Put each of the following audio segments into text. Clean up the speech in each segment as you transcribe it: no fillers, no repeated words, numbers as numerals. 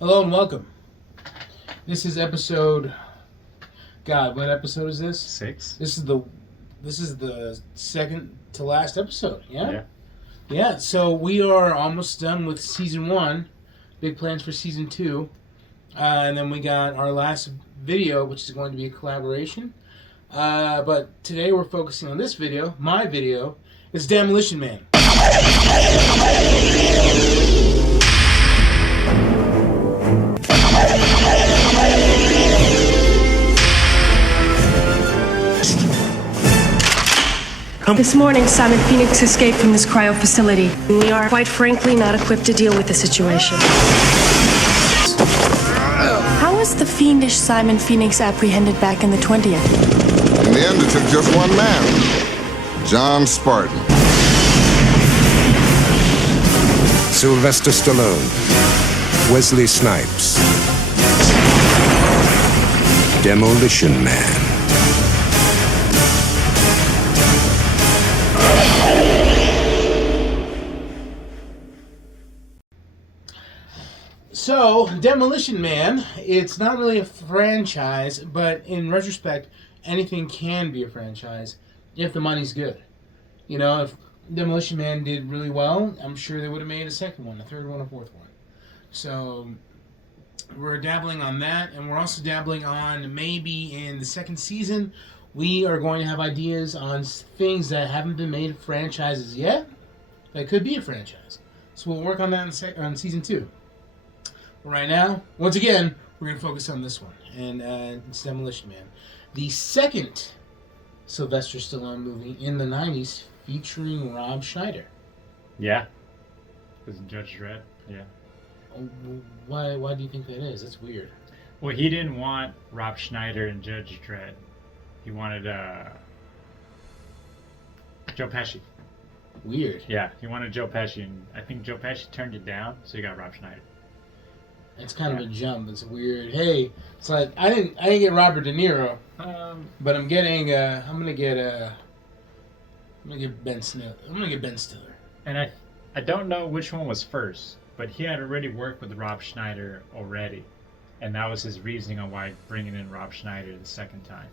Hello and welcome. This is episode. God, what episode is this? 6. This is the second to last episode. Yeah. Yeah. Yeah. So we are almost done with season 1. Big plans for season 2, and then we got our last video, which is going to be a collaboration. But today we're focusing on this video. My video is Demolition Man. This morning, Simon Phoenix escaped from this cryo facility. We are, quite frankly, not equipped to deal with the situation. How was the fiendish Simon Phoenix apprehended back in the 20th? In the end, it took just one man, John Spartan. Sylvester Stallone, Wesley Snipes, Demolition Man. So, Demolition Man, it's not really a franchise, but in retrospect, anything can be a franchise if the money's good. You know, if Demolition Man did really well, I'm sure they would have made a second one, a third one, a fourth one. So, we're dabbling on that, and we're also dabbling on maybe in the second season, we are going to have ideas on things that haven't been made franchises yet, that could be a franchise. So, we'll work on that on season 2. Right now, once again, we're going to focus on this one, and it's Demolition Man. The second Sylvester Stallone movie in the 90s featuring Rob Schneider. Yeah. Was it Judge Dredd? Yeah. Why do you think that is? That's weird. Well, he didn't want Rob Schneider and Judge Dredd. He wanted Joe Pesci. Weird. Yeah, he wanted Joe Pesci, and I think Joe Pesci turned it down, so he got Rob Schneider. It's kind of a jump. It's weird. Hey, it's like I didn't get Robert De Niro, but I'm gonna get Ben Stiller. I'm gonna get Ben Stiller. And I don't know which one was first, but he had already worked with Rob Schneider already, and that was his reasoning on why bringing in Rob Schneider the second time.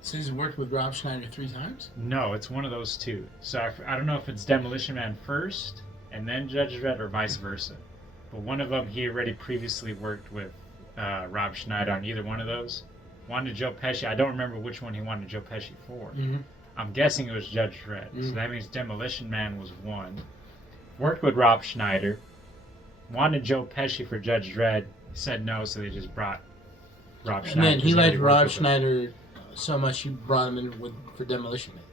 So he's worked with Rob Schneider 3 times? No, it's one of those two. So I don't know if it's Demolition Man first and then Judge Dredd or vice versa. But one of them, he already previously worked with Rob Schneider on either one of those. Wanted Joe Pesci. I don't remember which one he wanted Joe Pesci for. Mm-hmm. I'm guessing it was Judge Dredd. Mm-hmm. So that means Demolition Man was one. Worked with Rob Schneider. Wanted Joe Pesci for Judge Dredd. Said no, so they just brought Rob Schneider. And then he liked Rob Schneider so much he brought him in for Demolition Man.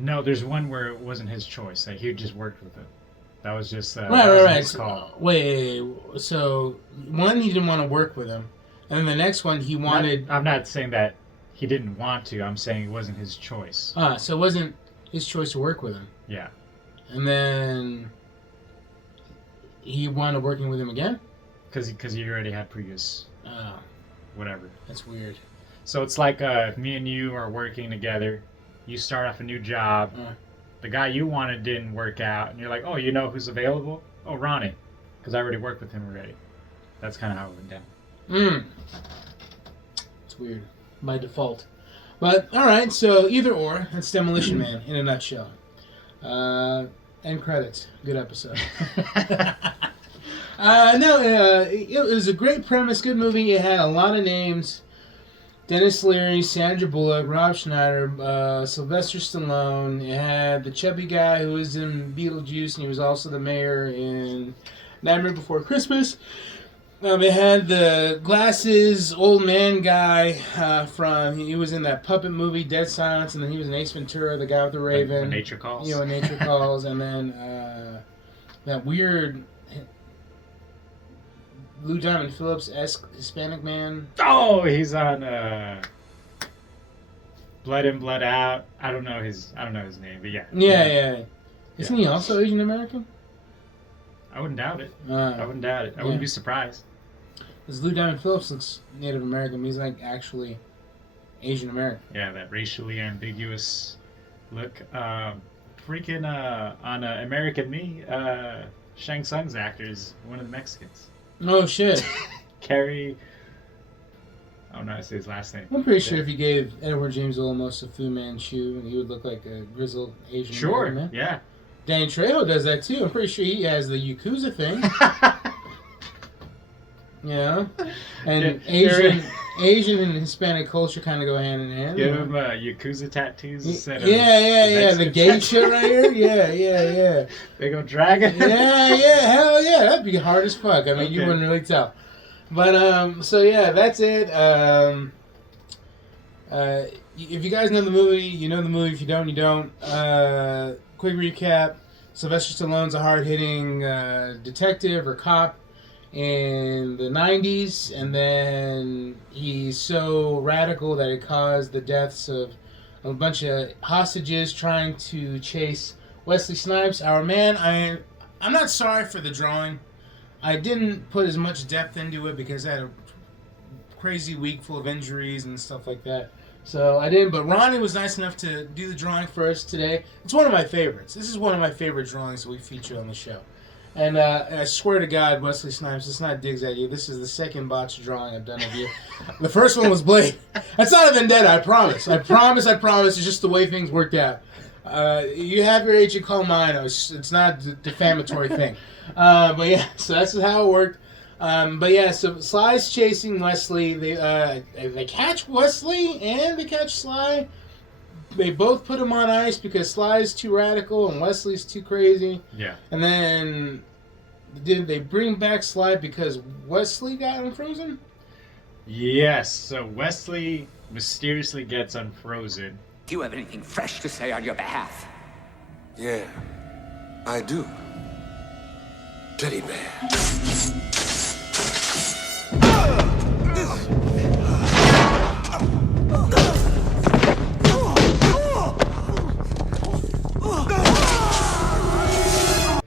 No, there's one where it wasn't his choice. Like, he just worked with it. That was just right. His call. Wait. So one, he didn't want to work with him, and then the next one he wanted. I'm not saying that he didn't want to. I'm saying it wasn't his choice. So it wasn't his choice to work with him. Yeah. And then he wound up working with him again. Because he already had previous. Whatever. That's weird. So it's like if me and you are working together, you start off a new job. The guy you wanted didn't work out, and you're like, oh, you know who's available? Oh, Ronnie, because I already worked with him already. That's kind of how it went down. It's weird, by default. But, alright, so either or, that's Demolition Man in a nutshell. End credits. Good episode. It was a great premise, good movie. It had a lot of names. Dennis Leary, Sandra Bullock, Rob Schneider, Sylvester Stallone. It had the chubby guy who was in Beetlejuice, and he was also the mayor in Nightmare Before Christmas. It had the glasses old man guy he was in that puppet movie Dead Silence, and then he was in Ace Ventura, the guy with the raven. When Nature Calls. When Nature Calls, and then that weird Lou Diamond Phillips-esque Hispanic man. Oh, he's on Blood In, Blood Out. I don't know his name, but yeah. Yeah. Isn't he also Asian American? I wouldn't doubt it. I wouldn't be surprised. Because Lou Diamond Phillips looks Native American, but he's like actually Asian American. Yeah, that racially ambiguous look. On American Me, Shang Tsung's actor is one of the Mexicans. Oh shit! Kerry. I don't know how to say his last name. I'm pretty sure if you gave Edward James Olmos a Fu Manchu, he would look like a grizzled Asian Sure. man. Yeah. Danny Trejo does that too. I'm pretty sure he has the Yakuza thing. You know? And Asian and Hispanic culture kind of go hand in hand. Give him Yakuza tattoos instead of The gay shit right here. Yeah. Big old dragon. Yeah, hell yeah. That'd be hard as fuck. I mean, you Okay. wouldn't really tell. But, so yeah, that's it. If you guys know the movie, you know the movie. If you don't, you don't. Quick recap. Sylvester Stallone's a hard-hitting detective or cop in the 90s, and then he's so radical that it caused the deaths of a bunch of hostages trying to chase Wesley Snipes, our man. I'm not sorry for the drawing. I didn't put as much depth into it because I had a crazy week full of injuries and stuff like that. So I didn't, but Ronnie was nice enough to do the drawing for us today. It's one of my favorites. This is one of my favorite drawings that we feature on the show. And I swear to God, Wesley Snipes, it's not digs at you. This is the second botched drawing I've done of you. The first one was Blade. That's not a vendetta, I promise. I promise. It's just the way things worked out. You have your agent call mine. It's not a defamatory thing. But yeah, so that's how it worked. But yeah, so Sly's chasing Wesley. They catch Wesley and they catch Sly. They both put him on ice because Sly's too radical and Wesley's too crazy. Yeah. And then did they bring back Sly because Wesley got unfrozen? Yes. So Wesley mysteriously gets unfrozen. Do you have anything fresh to say on your behalf? Yeah, I do. Teddy bear.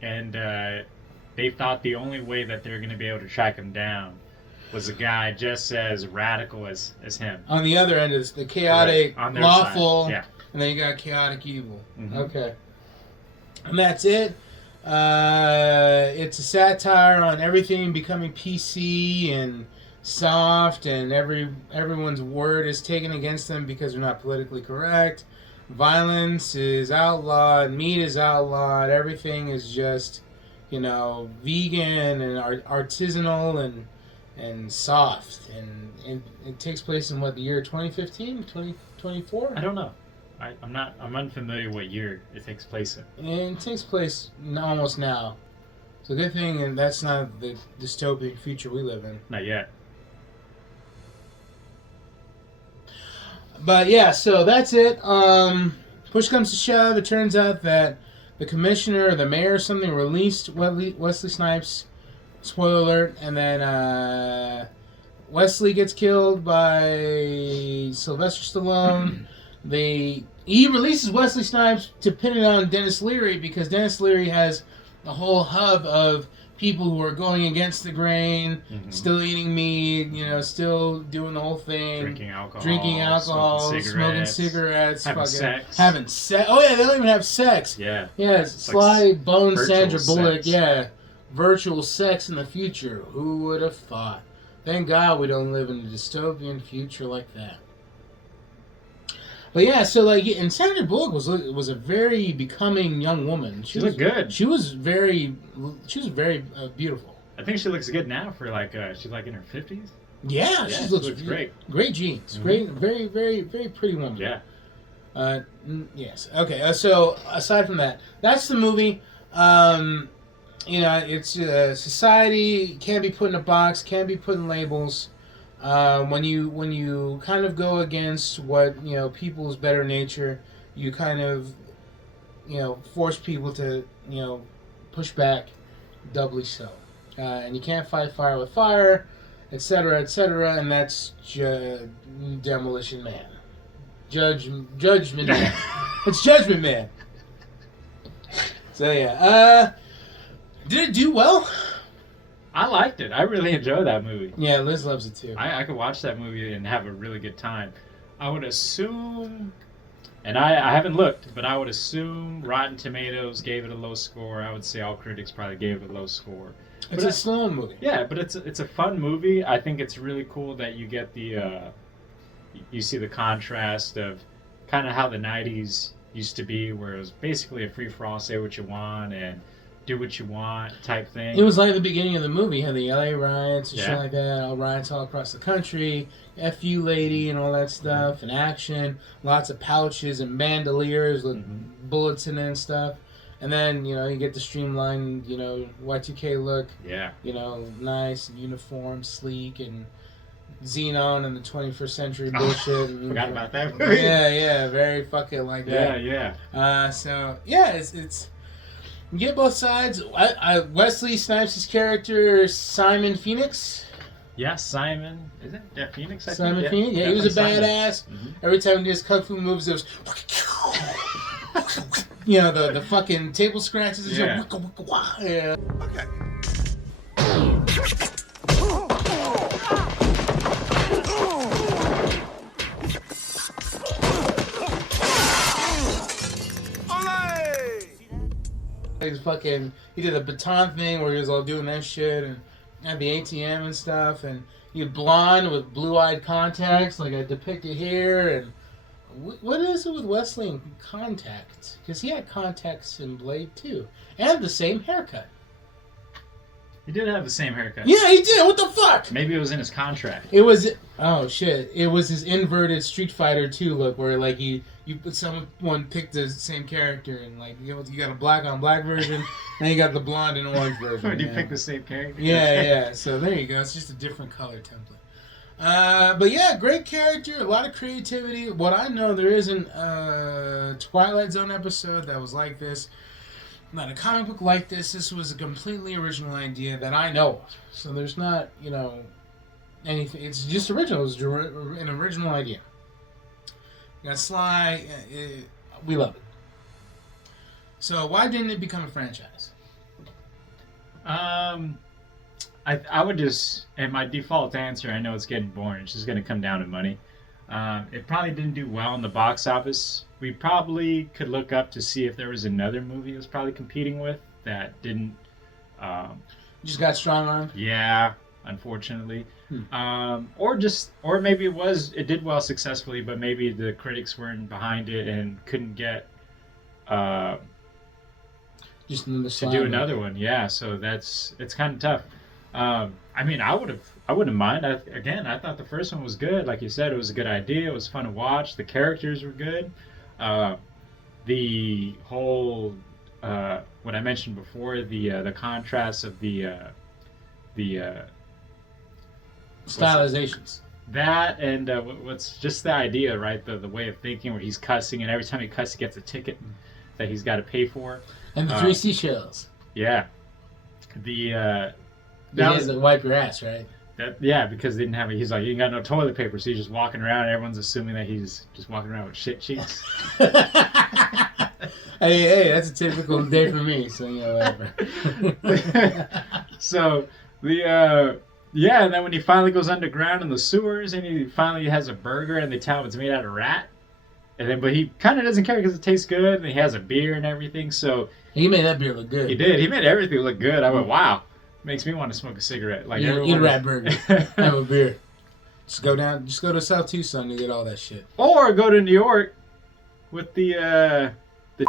And they thought the only way that they're going to be able to track him down was a guy just as radical as him. On the other end is the chaotic, On their lawful, side. Yeah. and then you got chaotic evil. Mhm. Okay. And that's it. It's a satire on everything becoming PC and soft, and everyone's word is taken against them because they're not politically correct. Violence is outlawed, meat is outlawed, everything is just, vegan and artisanal and soft. And it takes place in the year 2015, 2024? I don't know. I'm unfamiliar what year it takes place in. And it takes place almost now. It's a good thing, and that's not the dystopian future we live in. Not yet. But yeah, so that's it. Push comes to shove. It turns out that the commissioner or the mayor or something released Wesley Snipes. Spoiler alert. And then Wesley gets killed by Sylvester Stallone. He releases Wesley Snipes to pin it on Dennis Leary because Dennis Leary has a whole hub of people who are going against the grain, still eating meat, still doing the whole thing. Drinking alcohol, smoking cigarettes, having sex. Oh yeah, they don't even have sex. Yeah. Yeah, Sly, Bone, virtual Sandra Bullock, sex. yeah. Virtual sex in the future. Who would have thought? Thank God we don't live in a dystopian future like that. But yeah, so and Sandra Bullock was a very becoming young woman. She looked good. She was very beautiful. I think she looks good now for she's in her 50s. Yeah, she looks great. Great genes. Great, very, very, very pretty woman. Yeah. Yes. Okay. So aside from that, that's the movie. It's society can't be put in a box, can't be put in labels. When you kind of go against what people's better nature, you kind of force people to push back doubly so, and you can't fight fire with fire, etc., and that's Demolition Man, Judgment Man. It's Judgment Man. So yeah, did it do well? I liked it. I really enjoyed that movie. Yeah, Liz loves it too. I could watch that movie and have a really good time. I would assume And I haven't looked, but I would assume Rotten Tomatoes gave it a low score. I would say all critics probably gave it a low score. It's a slow movie. Yeah, but it's a fun movie. I think it's really cool that you get you see the contrast of kind of how the 90s used to be, where it was basically a free-for-all, say what you want and do what you want type thing. It was like the beginning of the movie. You had the LA riots and shit like that. All riots all across the country. F you lady and all that stuff. And action. Lots of pouches and bandoliers with bullets in it and stuff. And then, you get the streamlined, Y2K look. Yeah. Nice and uniform, sleek, and Xenon and the 21st century bullshit. Forgot about that movie. Yeah, very fucking like that. Yeah. So, yeah, it's you get both sides. Wesley Snipes' character, Simon Phoenix. Yeah, Simon. Is it? Yeah, Phoenix, I think. Simon Phoenix? Yeah, he was a badass. Every time he did his kung fu moves, it was... the fucking table scratches and shit. Yeah. Okay. He did a baton thing where he was all doing that shit and at the ATM and stuff, and he was blonde with blue-eyed contacts like I depicted here. And what is it with Wesley and contacts? Because he had contacts in Blade too, and the same haircut. He did have the same haircut. Yeah, he did. What the fuck? Maybe it was in his contract. It was. Oh shit! It was his inverted Street Fighter 2 look, where like someone picked the same character, and like you got a black on black version, and you got the blonde and orange version. Did you pick the same character? Yeah. So there you go. It's just a different color template. But yeah, great character, a lot of creativity. What I know, there isn't a Twilight Zone episode that was like this. Not a comic book like this. This was a completely original idea that I know of. So there's not, anything. It's just original. It was an original idea. You got Sly. We love it. So why didn't it become a franchise? I would just, and my default answer, I know it's getting boring. It's just going to come down to money. It probably didn't do well in the box office. We probably could look up to see if there was another movie it was probably competing with that didn't. Just got strong-armed? Yeah, unfortunately. Or maybe it did well successfully, but maybe the critics weren't behind it and couldn't get just to do another one. Yeah, so it's kind of tough. I wouldn't mind. I thought the first one was good. Like you said, it was a good idea. It was fun to watch. The characters were good. The whole what I mentioned before, the contrast of the stylizations. That and what's just the idea, right? The way of thinking where he's cussing, and every time he cusses, he gets a ticket that he's got to pay for. And the 3 seashells. Yeah. He has to wipe your ass, right? Because they didn't have it. He's like, you ain't got no toilet paper, so he's just walking around, and everyone's assuming that he's just walking around with shit cheeks. hey, that's a typical day for me, so whatever. So, and then when he finally goes underground in the sewers, and he finally has a burger, and they tell him it's made out of rat, but he kind of doesn't care because it tastes good, and he has a beer and everything, so... He made that beer look good. He did. He made everything look good. I went, wow. Makes me want to smoke a cigarette. Like eat a rat burger. Have a beer. Just go to South Tucson to get all that shit. Or go to New York with the in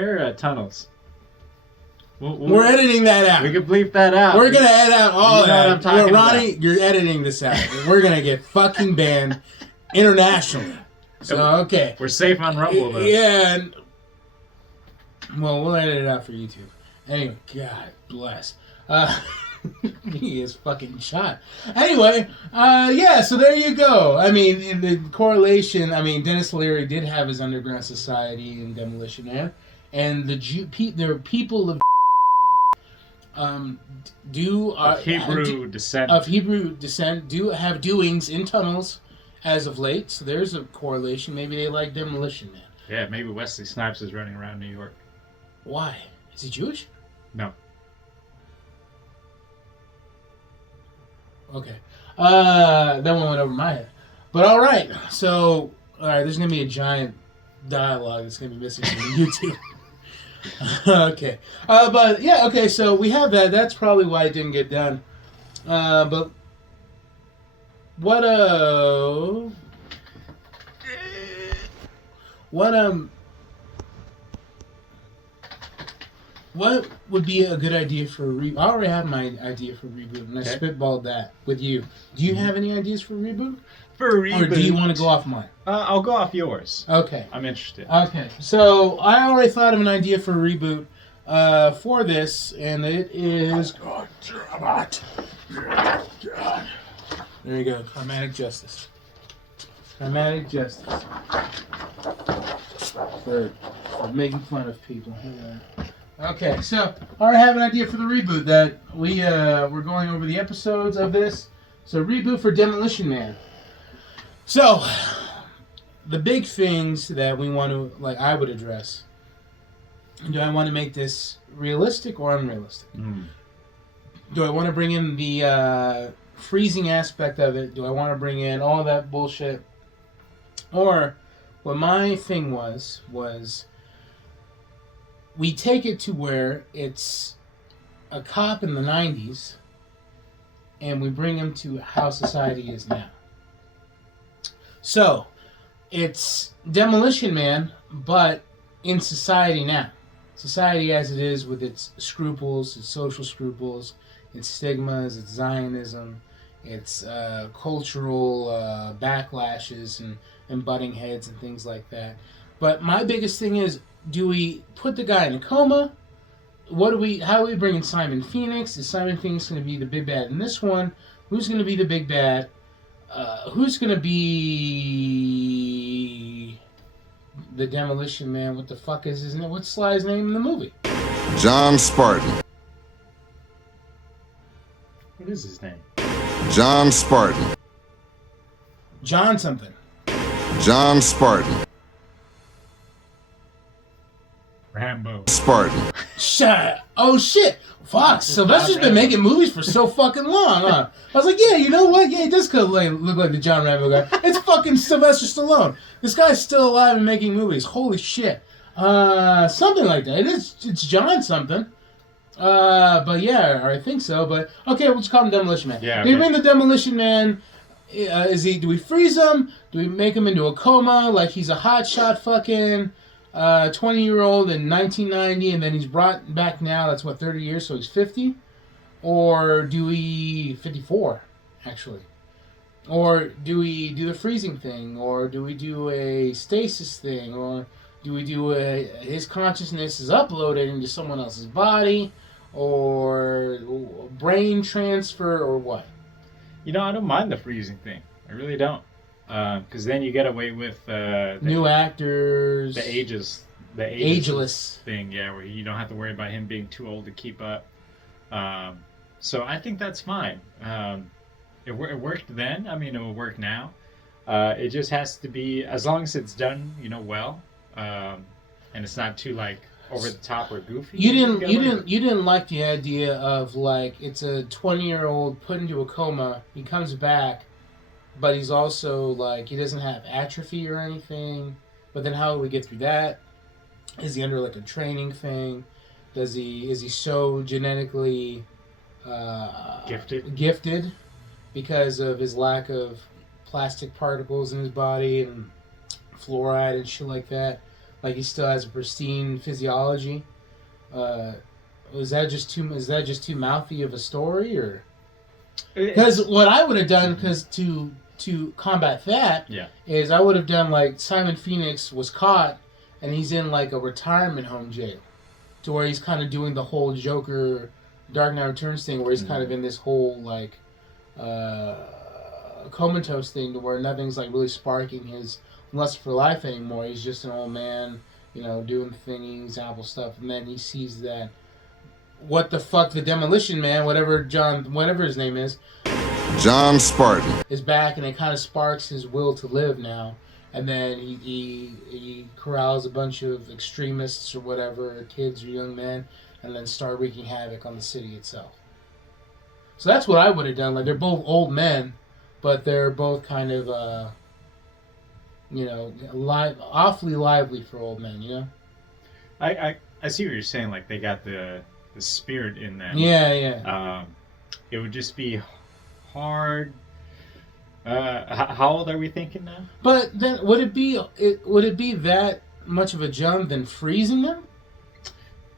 their tunnels. We're editing that out. We can bleep that out. We're gonna edit out all that. What I'm talking Ronnie, about. You're editing this out. We're gonna get fucking banned internationally. So okay. We're safe on Rumble though. Yeah. Well, we'll edit it out for YouTube. Anyway, God bless. He is fucking shot. Anyway, so there you go. I mean, in the correlation, Dennis Leary did have his underground society in Demolition Man, and the people of Hebrew descent do have doings in tunnels as of late. So there's a correlation. Maybe they like Demolition Man. Yeah, maybe Wesley Snipes is running around New York. Why? Is he Jewish? No. Okay. That one went over my head. But alright. So, there's going to be a giant dialogue that's going to be missing from YouTube. Okay. But, yeah, okay, so we have that. That's probably why it didn't get done. But what would be a good idea for a reboot? I already have my idea for a reboot, and I spitballed that with you. Do you have any ideas for a reboot? For a reboot? Or do you want to go off mine? I'll go off yours. Okay. I'm interested. Okay. So, I already thought of an idea for a reboot for this, and it is... God damn it. God. There you go. Climatic justice. Climatic justice. For making fun of people. Okay, so I already have an idea for the reboot that we're going over the episodes of this. So reboot for Demolition Man. So the big things that we want to, like, I would address. Do I want to make this realistic or unrealistic? Do I want to bring in the freezing aspect of it? Do I want to bring in all that bullshit? Or what my thing was we take it to where it's a cop in the 90s and we bring him to how society is now. So, it's Demolition Man, but in society now. Society as it is with its scruples, its social scruples, its stigmas, its Zionism, its cultural backlashes and butting heads and things like that. But my biggest thing is, do we put the guy in a coma? How are we bringing Simon Phoenix? Is Simon Phoenix going to be the big bad in this one? Who's going to be the big bad? Who's going to be the Demolition Man? What the fuck is his name? What's Sly's name in the movie? John Spartan. What is his name? John Spartan. John something. John Spartan. Rambo. Spartan. Shut. Oh shit. Fuck. Sylvester's been making movies for so fucking long, huh? I was like, yeah, you know what? Yeah, he does look like the John Rambo guy. It's fucking Sylvester Stallone. This guy's still alive and making movies. Holy shit. Something like that. It's John something. But yeah, I think so. But okay, we'll just call him Demolition Man. Yeah. Do we bring the Demolition Man? Do we freeze him? Do we make him into a coma like he's a hotshot fucking 20-year-old in 1990, and then he's brought back now? That's what, 30 years, so he's 50? Or do we 54 actually? Or do we do the freezing thing? Or do we do a stasis thing? Or do we do his consciousness is uploaded into someone else's body? Or brain transfer? Or what? You know, I don't mind the freezing thing. I really don't. Because then you get away with new actors, the ageless thing, yeah, where you don't have to worry about him being too old to keep up. So I think that's fine. It worked then. I mean, it will work now. It just has to be, as long as it's done, well, and it's not too like over the top or goofy. You didn't like the idea of like it's a 20-year-old put into a coma. He comes back. But he's also, like, he doesn't have atrophy or anything. But then how do we get through that? Is he under, like, a training thing? Is he so genetically gifted because of his lack of plastic particles in his body and fluoride and shit like that? Like, he still has a pristine physiology? Is that just too mouthy of a story, or? Because what I would have done, to combat that, is I would have done like Simon Phoenix was caught and he's in like a retirement home jail, to where he's kind of doing the whole Joker Dark Knight Returns thing, where he's kind of in this whole like comatose thing, to where nothing's like really sparking his lust for life anymore. He's just an old man, doing thingies, Apple stuff, and then he sees that what the fuck, the Demolition Man, whatever his name is, John Spartan, is back, and it kind of sparks his will to live now. And then he corrals a bunch of extremists or whatever, kids or young men, and then start wreaking havoc on the city itself. So that's what I would have done. Like, they're both old men, but they're both kind of, You know, awfully lively for old men. You know. I see what you're saying. Like they got the spirit in them. Yeah. It would just be hard. How old are we thinking now? But then, would it be that much of a jump than freezing them?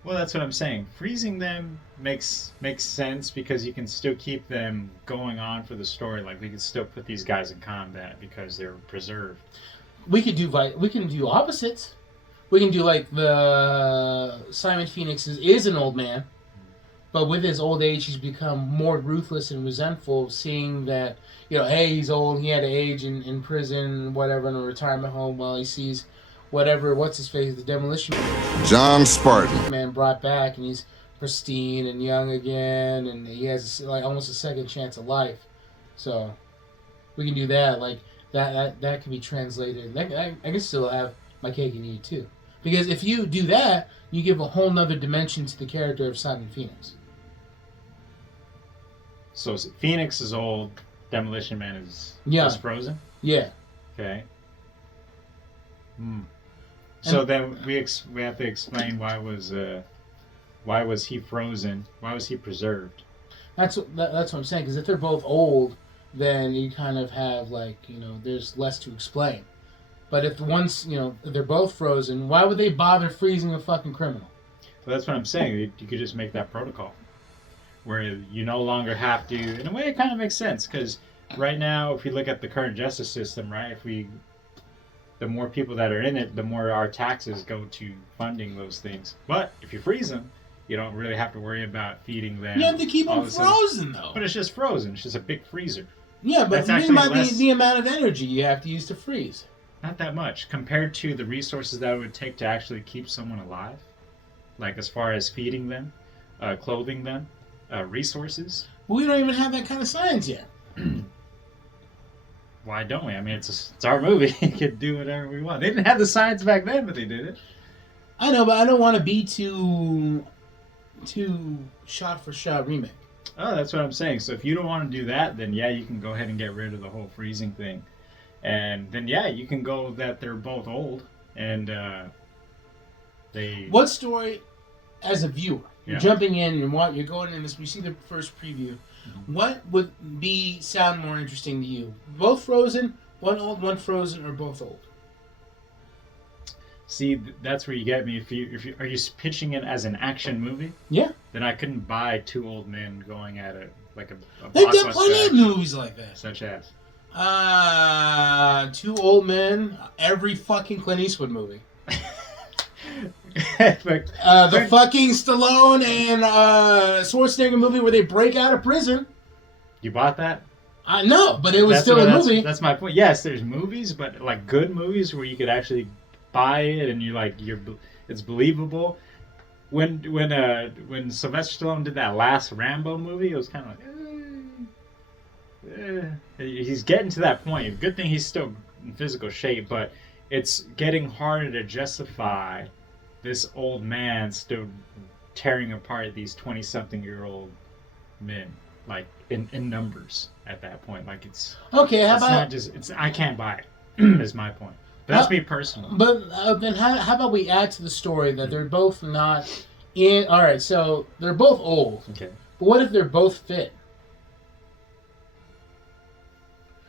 Well, that's what I'm saying. Freezing them makes sense because you can still keep them going on for the story. Like we can still put these guys in combat because they're preserved. We can do opposites. We can do like the Simon Phoenix is an old man, but with his old age, he's become more ruthless and resentful, seeing that, you know, hey, he's old, he had to age in prison, whatever, in a retirement home, while he sees what's his face, the Demolition John Spartan. Man brought back, and he's pristine and young again, and he has like almost a second chance of life. So we can do that. Like that can be translated. I can still have my cake and eat it too. Because if you do that, you give a whole nother dimension to the character of Simon Phoenix. So Phoenix is old, Demolition Man is frozen? Yeah. Okay. So then we have to explain why was he frozen? Why was he preserved? That's what I'm saying. Because if they're both old, then you kind of have like, you know, there's less to explain. But if they're both frozen, why would they bother freezing a fucking criminal? So that's what I'm saying. You could just make that protocol where you no longer have to. In a way, it kind of makes sense because right now, if you look at the current justice system, right, the more people that are in it, the more our taxes go to funding those things. But if you freeze them, you don't really have to worry about feeding them. You have to keep them frozen, though. But it's just frozen. It's just a big freezer. Yeah, but think about the amount of energy you have to use to freeze. Not that much compared to the resources that it would take to actually keep someone alive. Like as far as feeding them, clothing them, resources. Well, we don't even have that kind of science yet. Why don't we? I mean, it's our movie. We can do whatever we want. They didn't have the science back then, but they did it. I know, but I don't want to be too shot for shot remake. Oh, that's what I'm saying. So if you don't want to do that, then yeah, you can go ahead and get rid of the whole freezing thing. And then yeah, you can go that they're both old and they. What story, as a viewer, you're jumping in and you're going in this. We see the first preview. Mm-hmm. What would sound more interesting to you? Both frozen, one old, one frozen, or both old? See, that's where you get me. If you are you pitching it as an action movie? Yeah. Then I couldn't buy two old men going at it like a They've done plenty of movies like that. Such as. Two old men. Every fucking Clint Eastwood movie. The fucking Stallone and Schwarzenegger movie where they break out of prison. You bought that? No, but it was still a movie. That's my point. Yes, there's movies, but like good movies where you could actually buy it and it's believable. When Sylvester Stallone did that last Rambo movie, it was kind of like. He's getting to that point. Good thing he's still in physical shape, but it's getting harder to justify this old man still tearing apart these 20-something-year-old men, like in numbers at that point. Like it's okay. How about not just? It's I can't buy it. Is my point. But that's me personally. But then how about we add to the story that they're both not in? All right, so they're both old. Okay. But what if they're both fit?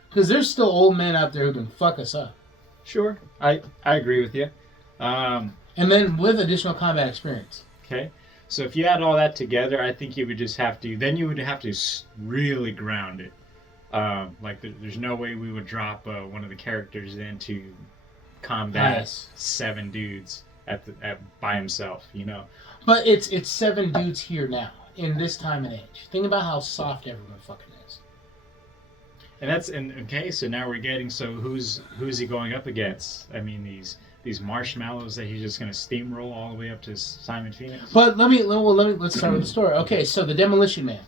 Because there's still old men out there who can fuck us up. Sure, I agree with you. And then with additional combat experience. Okay, so if you add all that together, I think you would just have to. Then you would have to really ground it. Like there's no way we would drop one of the characters into combat 7 dudes by himself. You know. But it's 7 dudes here now in this time and age. Think about how soft everyone fucking is. And okay, so now we're getting who's he going up against? I mean these marshmallows that he's just gonna steamroll all the way up to Simon Phoenix. But let's start with the story. Okay, so the Demolition Man.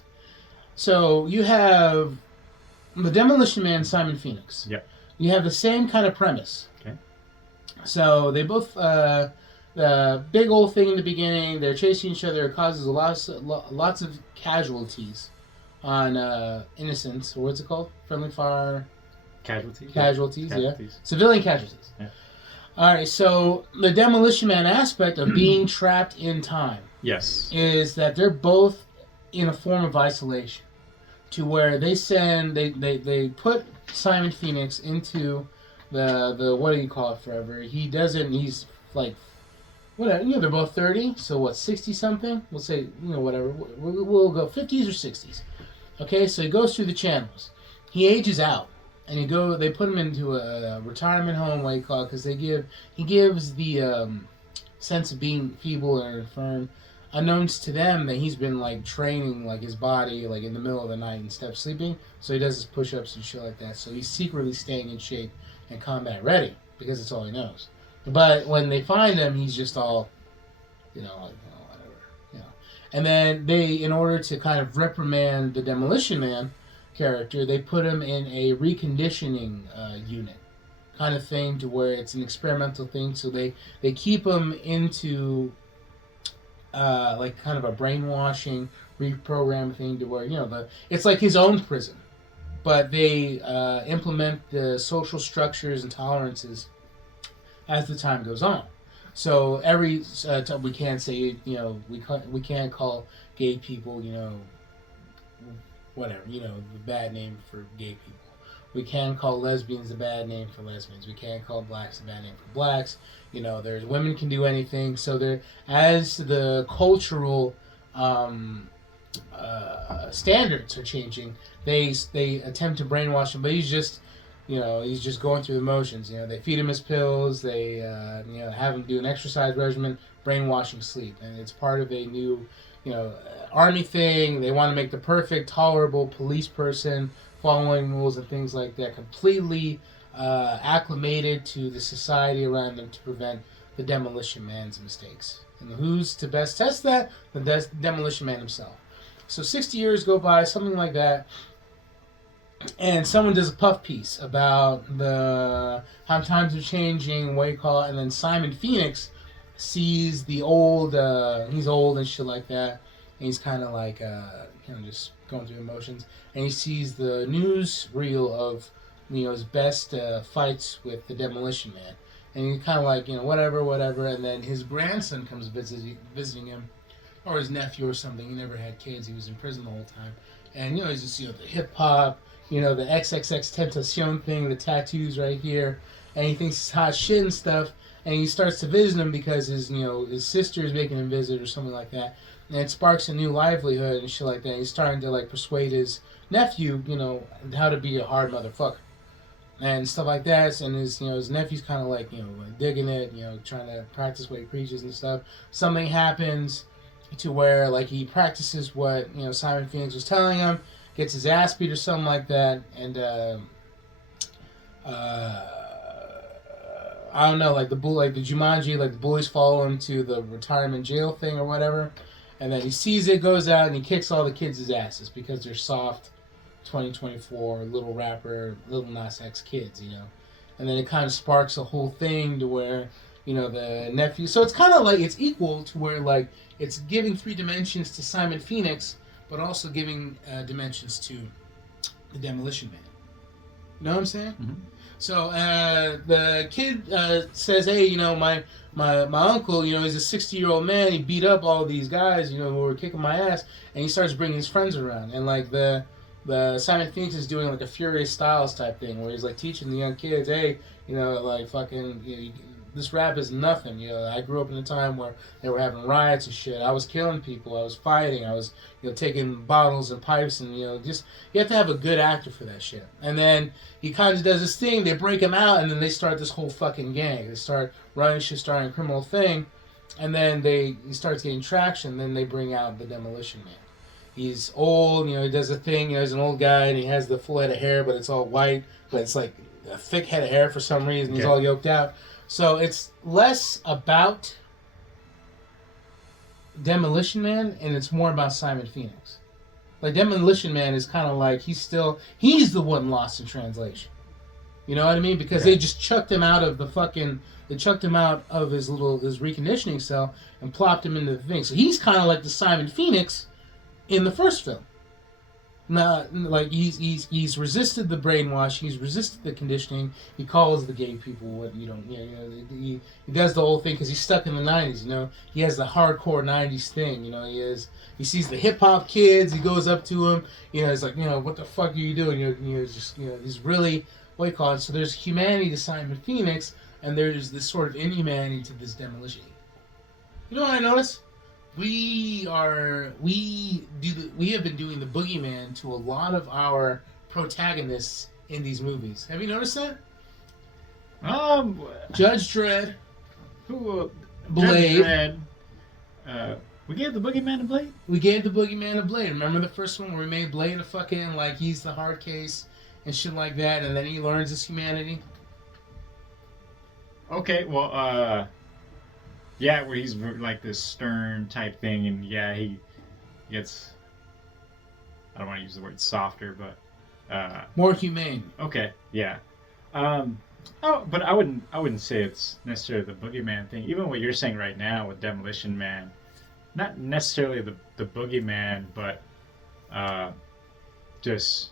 So you have the Demolition Man, Simon Phoenix. Yep. You have the same kind of premise. Okay. So they both the big old thing in the beginning. They're chasing each other. It causes lots of casualties on innocents, or what's it called? Friendly fire. Casualties. Yeah. Civilian casualties. Yeah. All right, so the Demolition Man aspect of being trapped in time Yes. is that they're both in a form of isolation, to where they put Simon Phoenix into the what do you call it forever? He's like whatever, they're both 30, so what, 60 something? We'll say, whatever. We'll go 50s or 60s. Okay, so he goes through the channels. He ages out, and they put him into a retirement home, what you call it, because he gives the sense of being feeble and infirm, unknowns to them that he's been like training like his body like in the middle of the night instead of sleeping, so he does his push-ups and shit like that. So he's secretly staying in shape and combat ready because it's all he knows. But when they find him, he's just all, whatever. And then in order to kind of reprimand the Demolition Man character, they put him in a reconditioning unit kind of thing, to where it's an experimental thing. So they keep him into like kind of a brainwashing, reprogram thing, to where, it's like his own prison. But they implement the social structures and tolerances as the time goes on. So every time we can't say, we can't call gay people, whatever, the bad name for gay people. We can't call lesbians a bad name for lesbians. We can't call blacks a bad name for blacks. There's women can do anything. So as the cultural standards are changing, they attempt to brainwash him, but he's just going through the motions. They feed him his pills. They have him do an exercise regimen, brainwashing sleep, and it's part of a new army thing. They want to make the perfect, tolerable police person, following rules and things like that, completely acclimated to the society around them to prevent the Demolition Man's mistakes. And who's to best test that? The Demolition Man himself. So 60 years go by, something like that, and someone does a puff piece about how times are changing, what you call it, and then Simon Phoenix sees the old, he's old and shit like that, and he's kind of like, just going through emotions, and he sees the news reel of, his best fights with the Demolition Man, and he's kind of like, whatever, and then his grandson comes visiting him, or his nephew or something. He never had kids, he was in prison the whole time, and, he's just, the hip-hop, the XXX Tentacion thing, the tattoos right here, and he thinks it's hot shit and stuff, and he starts to visit him because his sister is making him visit or something like that, and it sparks a new livelihood and shit like that. And he's starting to persuade his nephew, how to be a hard motherfucker and stuff like that. And his nephew's kind of digging it, trying to practice what he preaches and stuff. Something happens to where he practices what Simon Phoenix was telling him, gets his ass beat or something like that, and I don't know, the Jumanji, the bullies follow him to the retirement jail thing or whatever, and then he sees it, goes out, and he kicks all the kids' asses because they're soft 2024 little rapper, Little Nas X kids, and then it kind of sparks a whole thing to where the nephew, so it's kind of it's equal to where it's giving 3 dimensions to Simon Phoenix, but also giving dimensions to the Demolition Man. You know what I'm saying? Mm-hmm. So the kid says, "Hey, my uncle, he's a 60-year-old man. He beat up all these guys, who were kicking my ass." And he starts bringing his friends around, and the Simon Phoenix is doing a Furious Styles type thing, where he's teaching the young kids, "Hey, this rap is nothing. I grew up in a time where they were having riots and shit. I was killing people. I was fighting. I was, taking bottles and pipes and, just, you have to have a good actor for that shit." And then he kind of does this thing. They break him out, and then they start this whole fucking gang. They start running shit, starting a criminal thing, and then he starts getting traction. Then they bring out the Demolition Man. He's old, he does a thing. He's an old guy, and he has the full head of hair, but it's all white. But it's a thick head of hair for some reason. He's all yoked out. So it's less about Demolition Man, and it's more about Simon Phoenix. Demolition Man is kind of he's the one lost in translation. You know what I mean? Because they just chucked him out of his reconditioning cell and plopped him into the thing. So he's kind of like the Simon Phoenix in the first film. not like he's resisted the brainwash. He's resisted the conditioning. He calls the gay people what you don't. He does the whole thing because he's stuck in the '90s. He has the hardcore '90s thing. He sees the hip hop kids. He goes up to him. He's like, what the fuck are you doing? He's really what you call it. So there's humanity to Simon Phoenix, and there's this sort of inhumanity to this Demolition. You know what I noticed? We have been doing the boogeyman to a lot of our protagonists in these movies. Have you noticed that? Judge Dredd, Blade. Judge Dredd. We gave the boogeyman a Blade. We gave the boogeyman a Blade. Remember the first one where we made Blade a fucking like he's the hard case and shit like that, and then he learns his humanity. Okay, well, yeah, where he's like this stern type thing, and yeah, he gets, I don't want to use the word softer, but more humane. Okay, yeah. But I wouldn't say it's necessarily the boogeyman thing. Even what you're saying right now with Demolition Man, not necessarily the boogeyman, but just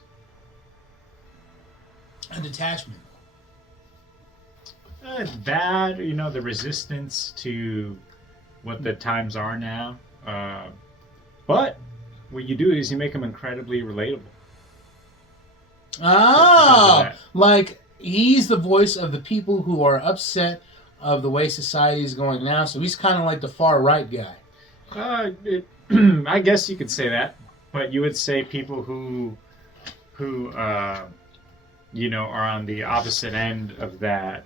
a detachment. That, the resistance to what the times are now. But what you do is you make them incredibly relatable. Like he's the voice of the people who are upset of the way society is going now. So he's kind of like the far right guy. I guess you could say that, but you would say people who are on the opposite end of that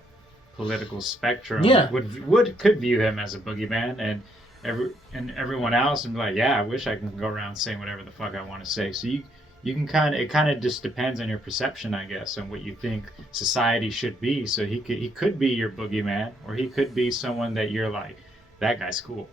political spectrum could view him as a boogeyman, and everyone else and be like, yeah, I wish I can go around saying whatever the fuck I want to say. So you can it kind of just depends on your perception, I guess, on what you think society should be. So he could be your boogeyman, or he could be someone that you're like, that guy's cool.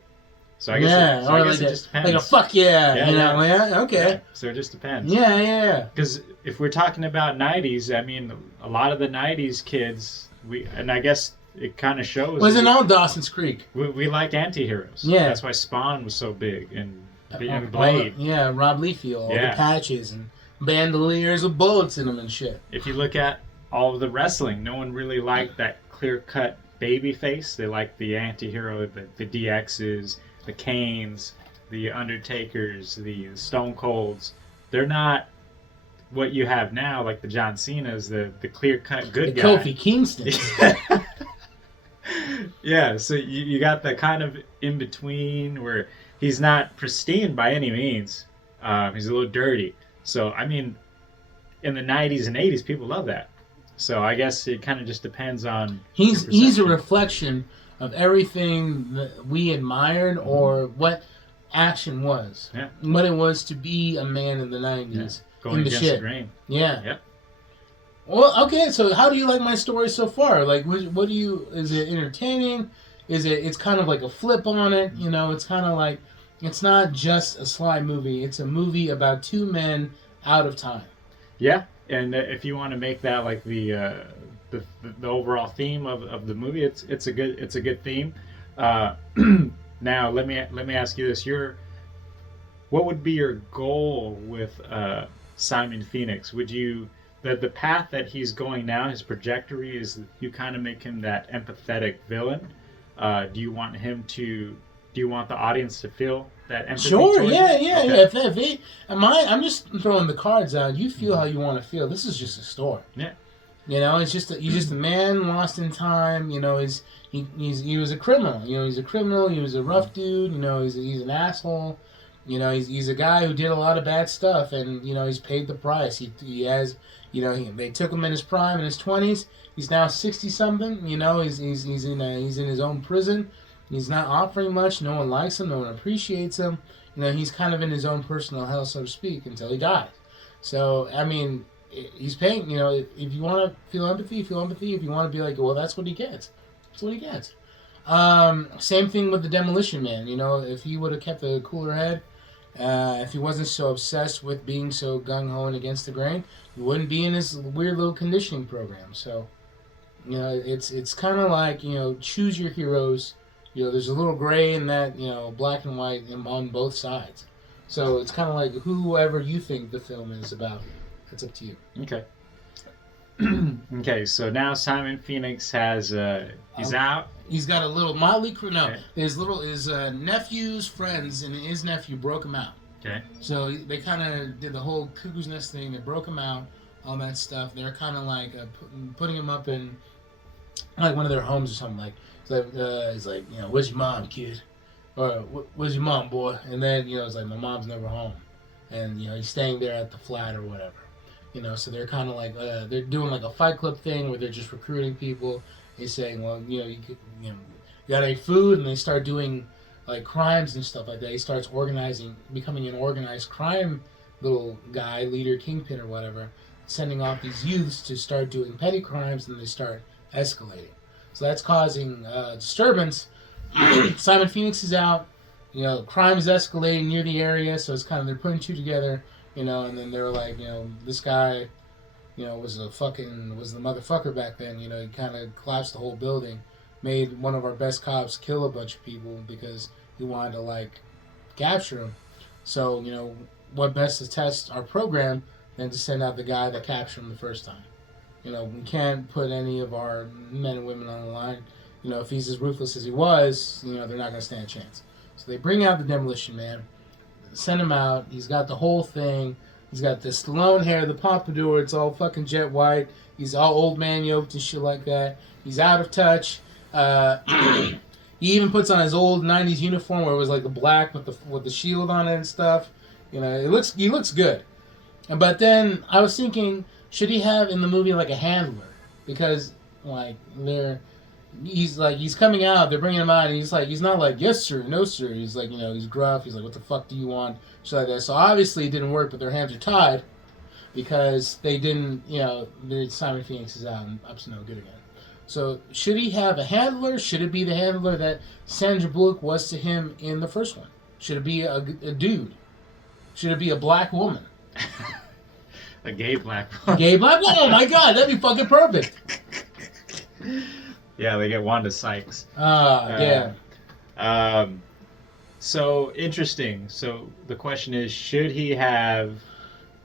So I guess, it just depends. Like a fuck yeah, okay. Yeah, so it just depends. Yeah. Because if we're talking about '90s, I mean, a lot of the '90s kids, and I guess it kind of shows. Wasn't all Dawson's Creek. We like anti-heroes. Yeah. That's why Spawn was so big, and Blade. Rob Liefeld, all the patches and bandoliers with bullets in them and shit. If you look at all of the wrestling, no one really liked that clear-cut baby face. They liked the anti-hero, the DXs, the Kanes, the Undertakers, the Stone Colds. They're not what you have now, like the John Cena's, the clear-cut good guy. Kofi Kingston. Yeah, so you got the kind of in-between where he's not pristine by any means. He's a little dirty. So, I mean, in the 90s and 80s, people love that. So I guess it kind of just depends on... He's a reflection of everything that we admired or what action was. Yeah. What it was to be a man in the 90s. Yeah. Going against the grain. Yeah. Yep. Well, okay, so how do you like my story so far? Like, what do you... Is it entertaining? It's kind of like a flip on it? It's kind of like... It's not just a sly movie. It's a movie about two men out of time. Yeah, and if you want to make that like the overall theme of the movie, it's a good theme. Now let me ask you this: what would be your goal with Simon Phoenix? Would you the path that he's going now, his trajectory is you kind of make him that empathetic villain? Do you want the audience to feel that empathy? Sure, yeah. Okay. I'm just throwing the cards out. You feel how you want to feel. This is just a story. Yeah. It's he's just a man lost in time. He was a criminal. He's a criminal. He was a rough dude. He's an asshole. He's a guy who did a lot of bad stuff, and he's paid the price. He has, they took him in his prime in his 20s. He's now 60-something. He's in his own prison. He's not offering much. No one likes him. No one appreciates him. He's kind of in his own personal hell, so to speak, until he dies. So, I mean, he's paying, if you want to feel empathy, feel empathy. If you want to be like, well, that's what he gets. That's what he gets. Same thing with the Demolition Man. If he would have kept a cooler head, if he wasn't so obsessed with being so gung-ho and against the grain, he wouldn't be in his weird little conditioning program. So, it's kind of like, choose your heroes. There's a little gray in that, black and white on both sides. So it's kind of like whoever you think the film is about. It's up to you. Okay. Okay, so now Simon Phoenix has he's out. He's got a little motley crew. No, Okay. his nephew's friends and his nephew broke him out. Okay. So they kind of did the whole cuckoo's nest thing. They broke him out, all that stuff. They're kind of like putting him up in like one of their homes or something. Like he's like, you know, where's your mom, kid? Or where's your mom, boy? And then it's like my mom's never home, and he's staying there at the flat or whatever. So they're kind of like they're doing like a Fight Club thing where they're just recruiting people. He's saying, well, you got any food, and they start doing like crimes and stuff like that. He starts becoming an organized crime little guy, leader, kingpin or whatever, sending off these youths to start doing petty crimes, and they start escalating. So that's causing disturbance. Simon Phoenix is out. Crime is escalating near the area, so it's kind of they're putting two together. And then they're like, this guy, was the motherfucker back then. He kind of collapsed the whole building, made one of our best cops kill a bunch of people because he wanted to like capture him. So what best to test our program than to send out the guy that captured him the first time. We can't put any of our men and women on the line. If he's as ruthless as he was, they're not going to stand a chance. So they bring out the Demolition Man. Send him out. He's got the whole thing. He's got this Stallone hair, the pompadour. It's all fucking jet white. He's all old man yoked and shit like that. He's out of touch. He even puts on his old '90s uniform where it was like the black with the shield on it and stuff. He looks good. But then I was thinking, should he have in the movie like a handler? Because like he's coming out, they're bringing him out, and he's not like, yes sir, no sir. He's like, he's gruff. He's like, what the fuck do you want? Shit like that. So obviously it didn't work, but their hands are tied because they didn't, Simon Phoenix is out and up to no good again. So should he have a handler? Should it be the handler that Sandra Bullock was to him in the first one? Should it be a dude? Should it be a black woman? A gay black woman. Gay black woman? Oh my god, that'd be fucking perfect. Yeah, they get Wanda Sykes. Yeah. So interesting. So the question is, should he have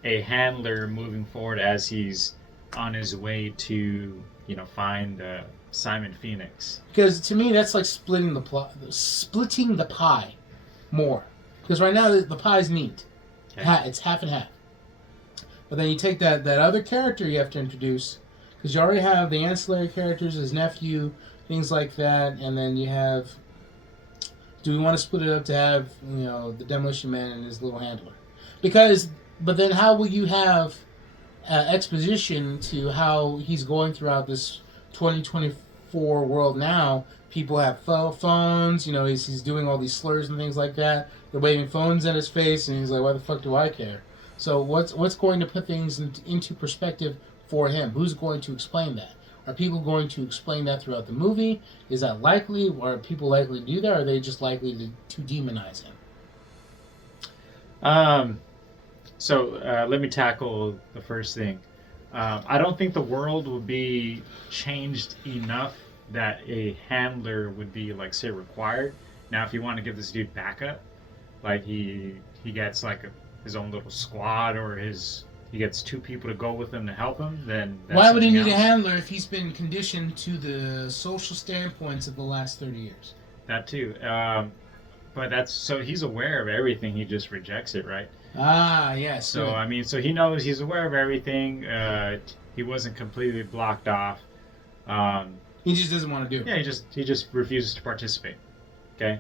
a handler moving forward as he's on his way to, find Simon Phoenix? Because to me, that's like splitting the pie more. Because right now the pie's neat. Okay. It's half and half. But then you take that other character you have to introduce. Because you already have the ancillary characters, his nephew, things like that, and then you have... Do we want to split it up to have, the Demolition Man and his little handler? But then how will you have exposition to how he's going throughout this 2024 world now? People have phones, he's doing all these slurs and things like that. They're waving phones at his face, and he's like, why the fuck do I care? So what's going to put things into perspective for him? Who's going to explain that? Are people going to explain that throughout the movie? Is that likely? Are people likely to do that? Or are they just likely to demonize him? So let me tackle the first thing. I don't think the world would be changed enough that a handler would be, like, say, required. Now, if you want to give this dude backup, like he gets like his own little squad, or he gets two people to go with him to help him, then that's why would he need else. a handler if he's been conditioned to the social standpoints of the last 30 years? That too. But so he's aware of everything, he just rejects it, right? Yes. So, good. So he knows, he's aware of everything. He wasn't completely blocked off. He just doesn't want to do it. Yeah, he just refuses to participate. Okay?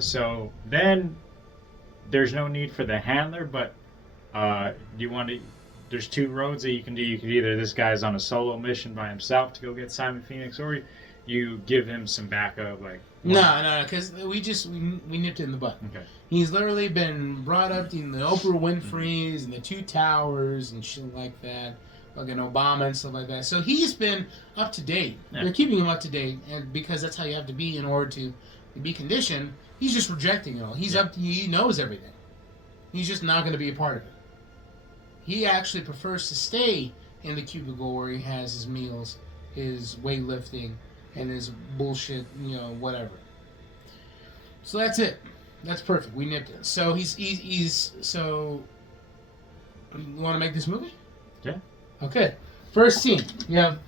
So then there's no need for the handler, but there's two roads that you can do. You could either, this guy's on a solo mission by himself to go get Simon Phoenix, or you give him some backup, like... No, because we nipped it in the butt. Okay. He's literally been brought up in the Oprah Winfrey's and the Two Towers and shit like that, fucking Obama and stuff like that. So he's been up to date. Yeah. They're keeping him up to date, and because that's how you have to be in order to be conditioned. He's just rejecting it all. He knows everything. He's just not going to be a part of it. He actually prefers to stay in the cubicle where he has his meals, his weightlifting, and his bullshit, whatever. So that's it. That's perfect. We nipped it. So he's so. You want to make this movie? Yeah. Okay. First scene. You have.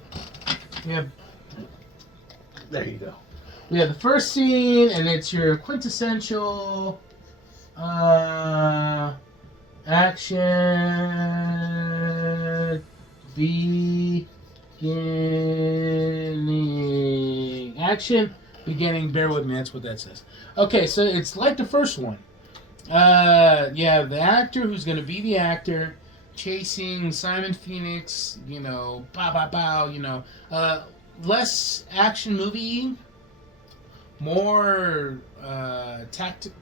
There you go. We have the first scene, and it's your quintessential action beginning. Action beginning. Bear with me. That's what that says. Okay, so it's like the first one. You have the actor who's going to be the actor chasing Simon Phoenix, pow, pow, pow, less action movie, more tactical,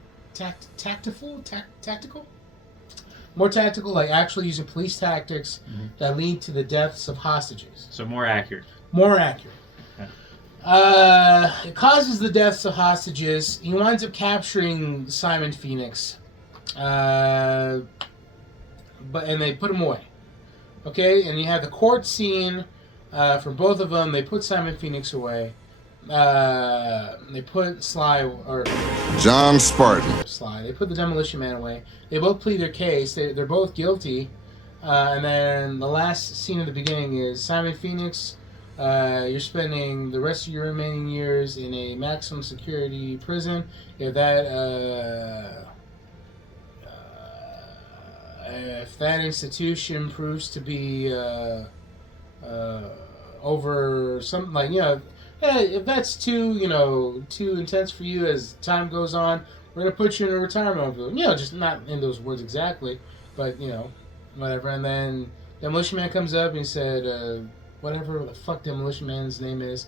more tactical, like actually using police tactics that lead to the deaths of hostages. So more accurate. More accurate. Okay. It causes the deaths of hostages. He winds up capturing Simon Phoenix, and they put him away. Okay, and you have the court scene for both of them. They put Simon Phoenix away. They put John Spartan. Sly. They put the Demolition Man away. They both plead their case. They're both guilty. And then the last scene of the beginning is Simon Phoenix. You're spending the rest of your remaining years in a maximum security prison. If that institution proves to be over something like if that's too intense for you as time goes on, we're gonna put you in a retirement home. Just not in those words exactly, but whatever. And then Demolition Man comes up and he said, whatever the fuck Demolition Man's name is,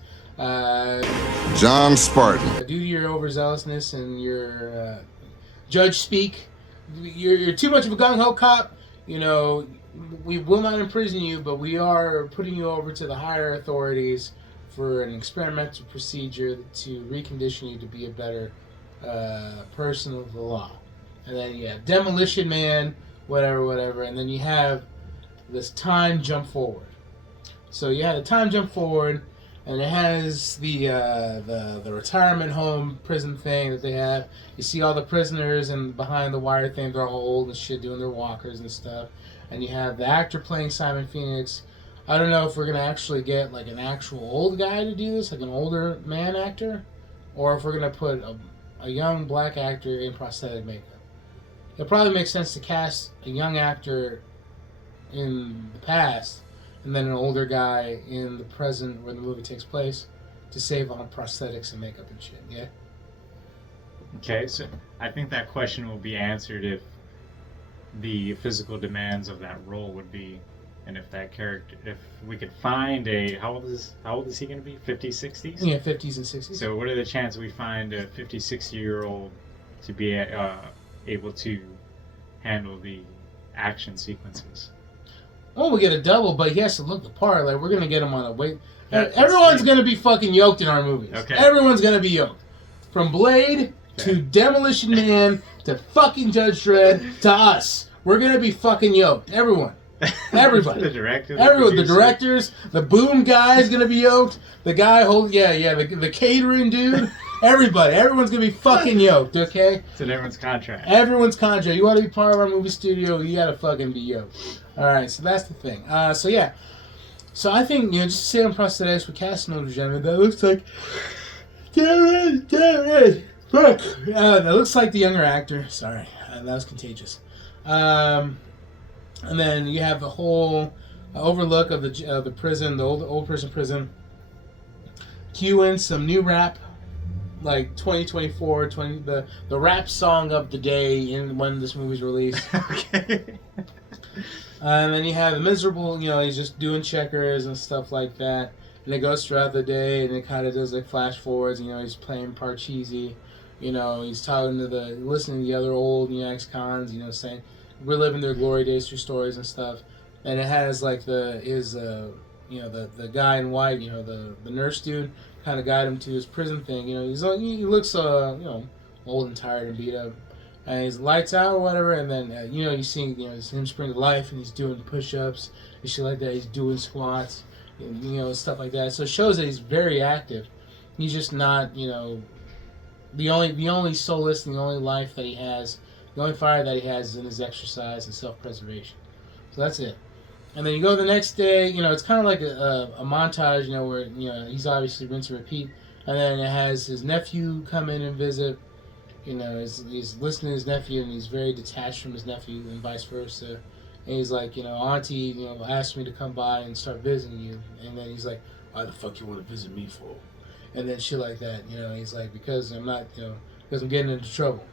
John Spartan. due to your overzealousness and your judge speak, you're too much of a gung-ho cop. We will not imprison you, but we are putting you over to the higher authorities for an experimental procedure to recondition you to be a better person of the law. And then Demolition Man, whatever, and then you have this time jump forward. So you have the time jump forward, and it has the retirement home prison thing that they have. You see all the prisoners and behind the wire thing, they're all old and shit, doing their walkers and stuff. And you have the actor playing Simon Phoenix. I don't know if we're gonna actually get like an actual old guy to do this, like an older man actor, or if we're gonna put a young black actor in prosthetic makeup. It probably makes sense to cast a young actor in the past and then an older guy in the present where the movie takes place to save on prosthetics and makeup and shit, yeah? Okay, so I think that question will be answered if the physical demands of that role would be, and if that character, if we could find how old is he going to be? 50s, 60s? Yeah, 50s and 60s. So what are the chances we find a 50, 60-year-old to be able to handle the action sequences? Well, we get a double, but he has to look the part. Like, we're going to get him on a weight. Everyone's going to be fucking yoked in our movies. Okay. Everyone's going to be yoked. From Blade to Demolition Man to fucking Judge Dredd to us. We're going to be fucking yoked. Everyone. Everybody. The director. Everyone. The directors. The boom guy is going to be yoked. The guy the catering dude. Everybody. Everyone's going to be fucking yoked, okay? It's in everyone's contract. Everyone's contract. You want to be part of our movie studio, you got to fucking be yoked. Alright, so that's the thing. So I think, just to say on prosthetics, we're casting older gentleman. That looks like... Fuck! That looks like the younger actor. Sorry, that was contagious. And then you have the whole overlook of the prison, the old person prison. Cue in some new rap, like 2024, the rap song of the day when this movie's released. Okay. And then you have the miserable, he's just doing checkers and stuff like that. And it goes throughout the day, and it kind of does like flash forwards. He's playing Parcheesi. He's listening to the other old ex-cons, saying, reliving their glory days through stories and stuff. And it has like the guy in white, the nurse dude, kind of guide him to his prison thing. He looks old and tired and beat up. And he's lights out or whatever, and then you see him spring to life, and he's doing push-ups and shit like that. He's doing squats, and, stuff like that. So it shows that he's very active. He's just not the only solace, the only life that he has, the only fire that he has is in his exercise and self-preservation. So that's it. And then you go the next day, it's kind of like a montage, where, he's obviously rinse and repeat. And then it has his nephew come in and visit. He's listening to his nephew, and he's very detached from his nephew, and vice versa. And he's like, Auntie, asked me to come by and start visiting you. And then he's like, why the fuck you want to visit me for? And then shit like that. He's like, because I'm not, because I'm getting into trouble.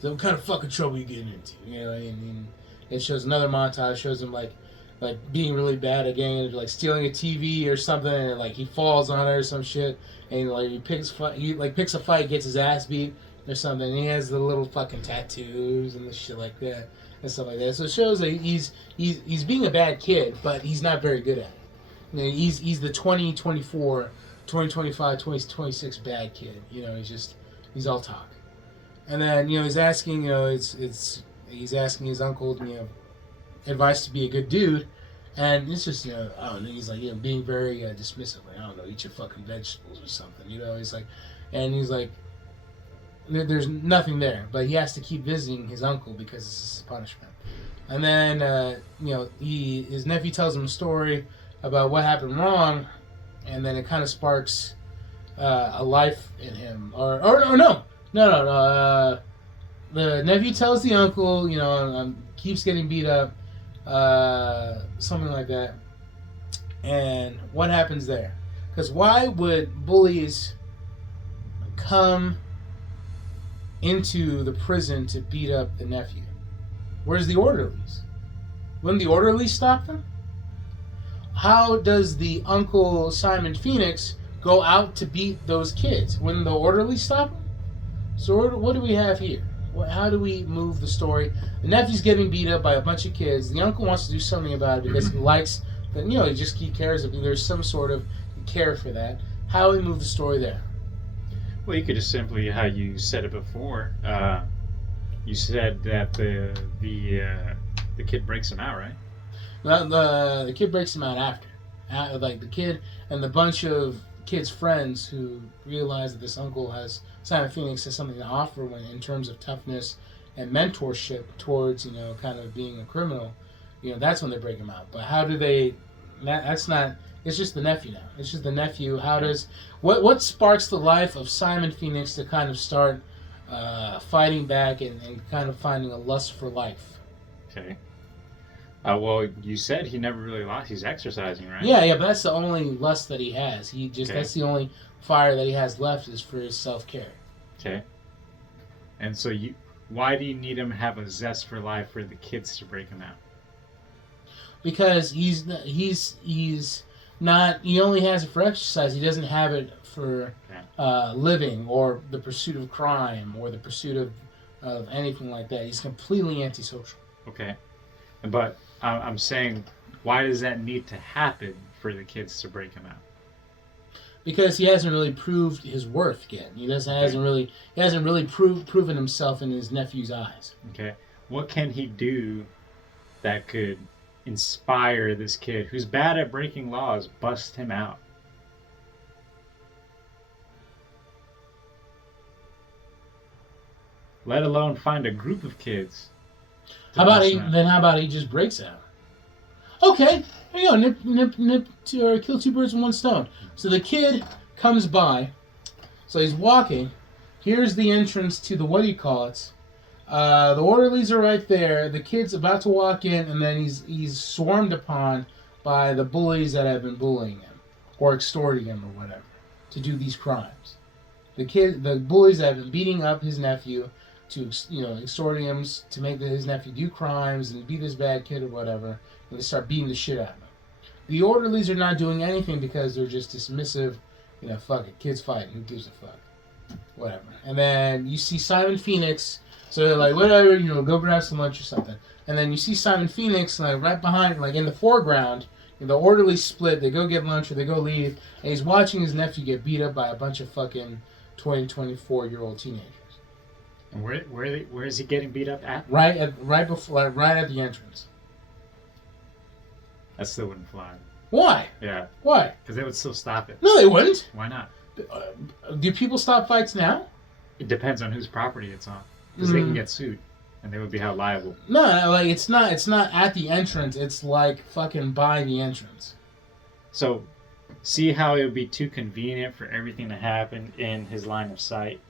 So what kind of fucking trouble you getting into? And it shows another montage, shows him like being really bad at getting into, like, stealing a TV or something, and like he falls on it or some shit, and like he picks a fight, gets his ass beat or something, and he has the little fucking tattoos and the shit like that and stuff like that. So it shows that he's being a bad kid, but he's not very good at it. He's the 2025, 2026 bad kid. He's all talk. And then he's asking he's asking his uncle advice to be a good dude, and it's just I don't know, he's like being very dismissive, like, I don't know, eat your fucking vegetables or something, he's like, and he's like, there's nothing there, but he has to keep visiting his uncle because this is punishment. And then his nephew tells him a story about what happened wrong, and then it kind of sparks a life in him, or no. The nephew tells the uncle, keeps getting beat up, something like that. And what happens there? Because why would bullies come into the prison to beat up the nephew? Where's the orderlies? Wouldn't the orderlies stop them? How does the Uncle Simon Phoenix go out to beat those kids? Wouldn't the orderlies stop them? So what do we have here? How do we move the story? The nephew's getting beat up by a bunch of kids. The uncle wants to do something about it because he likes that. He cares. If there's some sort of care for that. How do we move the story there? Well, you could just simply, how you said it before. You said that the kid breaks him out, right? The kid breaks him out after. Like the kid and the bunch of kids' friends who realize that this uncle Simon Phoenix has something to offer in terms of toughness and mentorship towards, kind of being a criminal. That's when they break him out. But how do they? That's not. It's just the nephew now. It's just the nephew. How does what sparks the life of Simon Phoenix to kind of start fighting back and kind of finding a lust for life? Okay. Well, you said he never really lost. He's exercising, right? Yeah, but that's the only lust that he has. Okay. That's the only fire that he has left is for his self-care. Okay. And so why do you need him to have a zest for life for the kids to break him out? Because he's not. He only has it for exercise. He doesn't have it for living or the pursuit of crime or the pursuit of anything like that. He's completely antisocial. Okay. But I'm saying, why does that need to happen for the kids to break him out? Because he hasn't really proved his worth yet. He hasn't really proven himself in his nephew's eyes. Okay. What can he do that could inspire this kid who's bad at breaking laws, bust him out? Let alone find a group of kids. How about he just breaks out? Okay, there you go. Kill two birds with one stone. So the kid comes by. So he's walking. Here's the entrance to the the orderlies are right there. The kid's about to walk in, and then he's swarmed upon by the bullies that have been bullying him or extorting him or whatever to do these crimes. The bullies that have been beating up his nephew, to extorting him to make his nephew do crimes and be this bad kid or whatever, and they start beating the shit out of him. The orderlies are not doing anything because they're just dismissive. Fuck it, kids fighting. Who gives a fuck? Whatever. And then you see Simon Phoenix. So they're like, whatever, go grab some lunch or something. And then you see Simon Phoenix right behind, in the foreground. The orderlies split. They go get lunch or they go leave, and he's watching his nephew get beat up by a bunch of fucking 24-year-old teenagers. And where is he getting beat up at? Right at the entrance. That still wouldn't fly. Why? Yeah. Why? Because they would still stop it. No, they wouldn't. Why not? Do people stop fights now? It depends on whose property it's on, because they can get sued, and they would be held liable. No, like it's not at the entrance. It's like fucking by the entrance. So, see how it would be too convenient for everything to happen in his line of sight,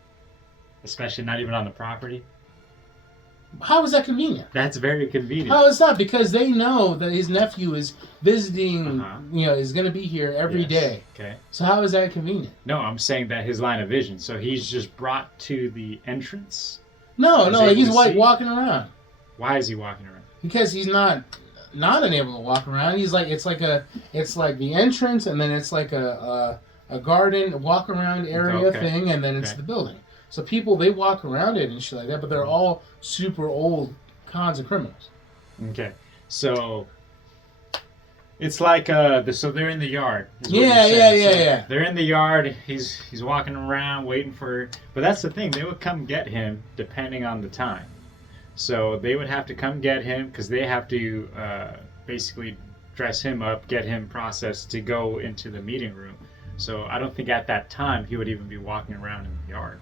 especially not even on the property. How is that convenient? That's very convenient. How is that? Because they know that his nephew is visiting, is going to be here every day. Okay. So how is that convenient? No, I'm saying that his line of vision. So he's just brought to the entrance. No, he's able to like see? walking around. Why is he walking around? Because he's not unable to walk around. He's like it's like the entrance, and then it's like a garden walk around area thing, and then it's the building. So people, they walk around it and shit like that, but they're all super old cons of criminals. Okay, so it's like so they're in the yard. Yeah. They're in the yard. He's walking around waiting for. But that's the thing. They would come get him depending on the time. So they would have to come get him because they have to basically dress him up, get him processed to go into the meeting room. So I don't think at that time he would even be walking around in the yard.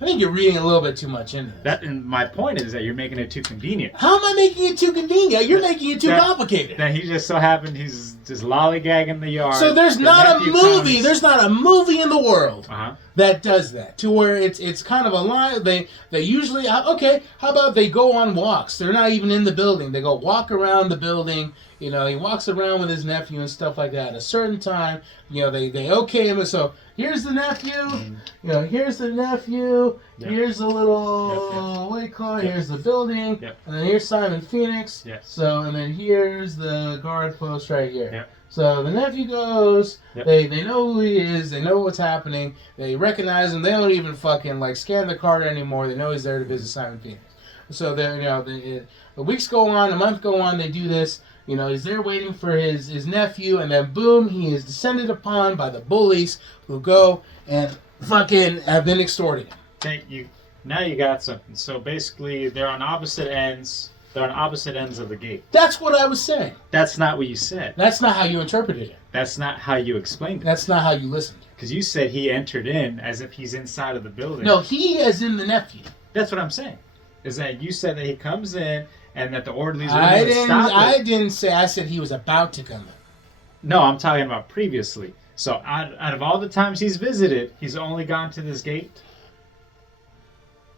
I think you're reading a little bit too much into this. And my point is that you're making it too convenient. How am I making it too convenient? You're making it too complicated. That he just so happened he's just lollygagging the yard. So there's not a movie. There's not a movie in the world that does that. To where it's kind of a line. They usually How about they go on walks? They're not even in the building. They go walk around the building. He walks around with his nephew and stuff like that. At a certain time, they okay him. So here's the nephew. Here's the nephew. Yep. Here's the little what do you call it? Here's the building. Yep. And then here's Simon Phoenix. Yes. So and then here's the guard post right here. Yep. So the nephew goes. Yep. They know who he is. They know what's happening. They recognize him. They don't even fucking scan the card anymore. They know he's there to visit Simon Phoenix. So the weeks go on, a month go on. They do this. He's there waiting for his nephew, and then boom, he is descended upon by the bullies who go and fucking have been extorted. Okay, now you got something. So basically, they're on opposite ends. They're on opposite ends of the gate. That's what I was saying. That's not what you said. That's not how you interpreted it. That's not how you explained it. That's not how you listened. Because you said he entered in as if he's inside of the building. No, he as in the nephew. That's what I'm saying. Is that you said that he comes in and that the orderlies are going to stop him. I didn't say. I said he was about to come in. No, I'm talking about previously. So out of all the times he's visited, he's only gone to this gate?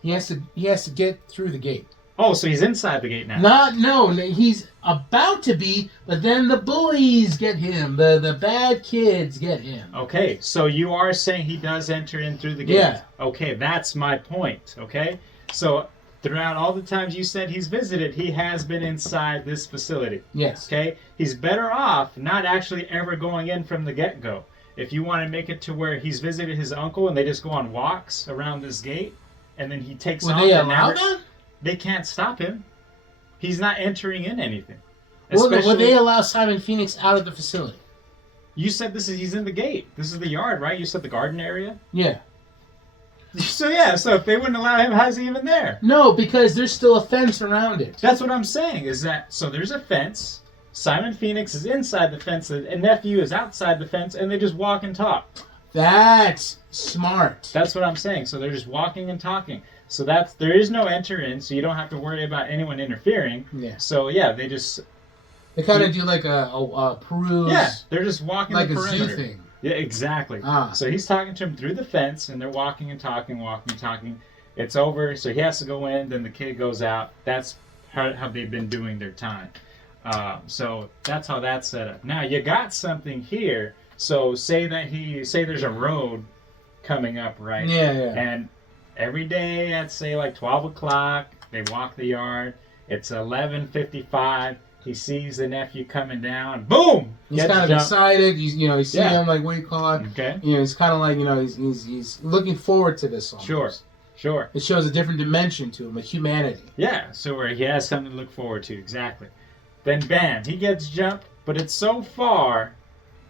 He has to get through the gate. Oh, so he's inside the gate now. No, he's about to be, but then the bullies get him. The bad kids get him. Okay, so you are saying he does enter in through the gate? Yeah. Okay, that's my point, okay? So throughout all the times you said he's visited, he has been inside this facility. Yes. Okay? He's better off not actually ever going in from the get-go. If you want to make it to where he's visited his uncle and they just go on walks around this gate, and then he takes off. Would they allow that? They can't stop him. He's not entering in anything. Would they allow Simon Phoenix out of the facility? You said he's in the gate. This is the yard, right? You said the garden area? Yeah. So if they wouldn't allow him, how's he even there? No, because there's still a fence around it. That's what I'm saying, so there's a fence, Simon Phoenix is inside the fence, and nephew is outside the fence, and they just walk and talk. That's smart. That's what I'm saying. So they're just walking and talking. So there is no enter in, so you don't have to worry about anyone interfering. Yeah. So they just... They kind of do like a peruse. Yeah, they're just walking like the a perimeter. zoo thing. Yeah, exactly. So he's talking to him through the fence, and they're walking and talking. It's over, so he has to go in, then the kid goes out. That's how they've been doing their time. So that's how that's set up. Now, you got something here. So say there's a road coming up, right? Yeah. And every day at, say, like 12 o'clock, they walk the yard. It's 11:55. He sees the nephew coming down. Boom! He's kind of excited. You see him like, what do you call it? Okay. It's kind of like, he's looking forward to this almost. Sure. It shows a different dimension to him, a humanity. Yeah, so where he has something to look forward to, exactly. Then bam, he gets jumped, but it's so far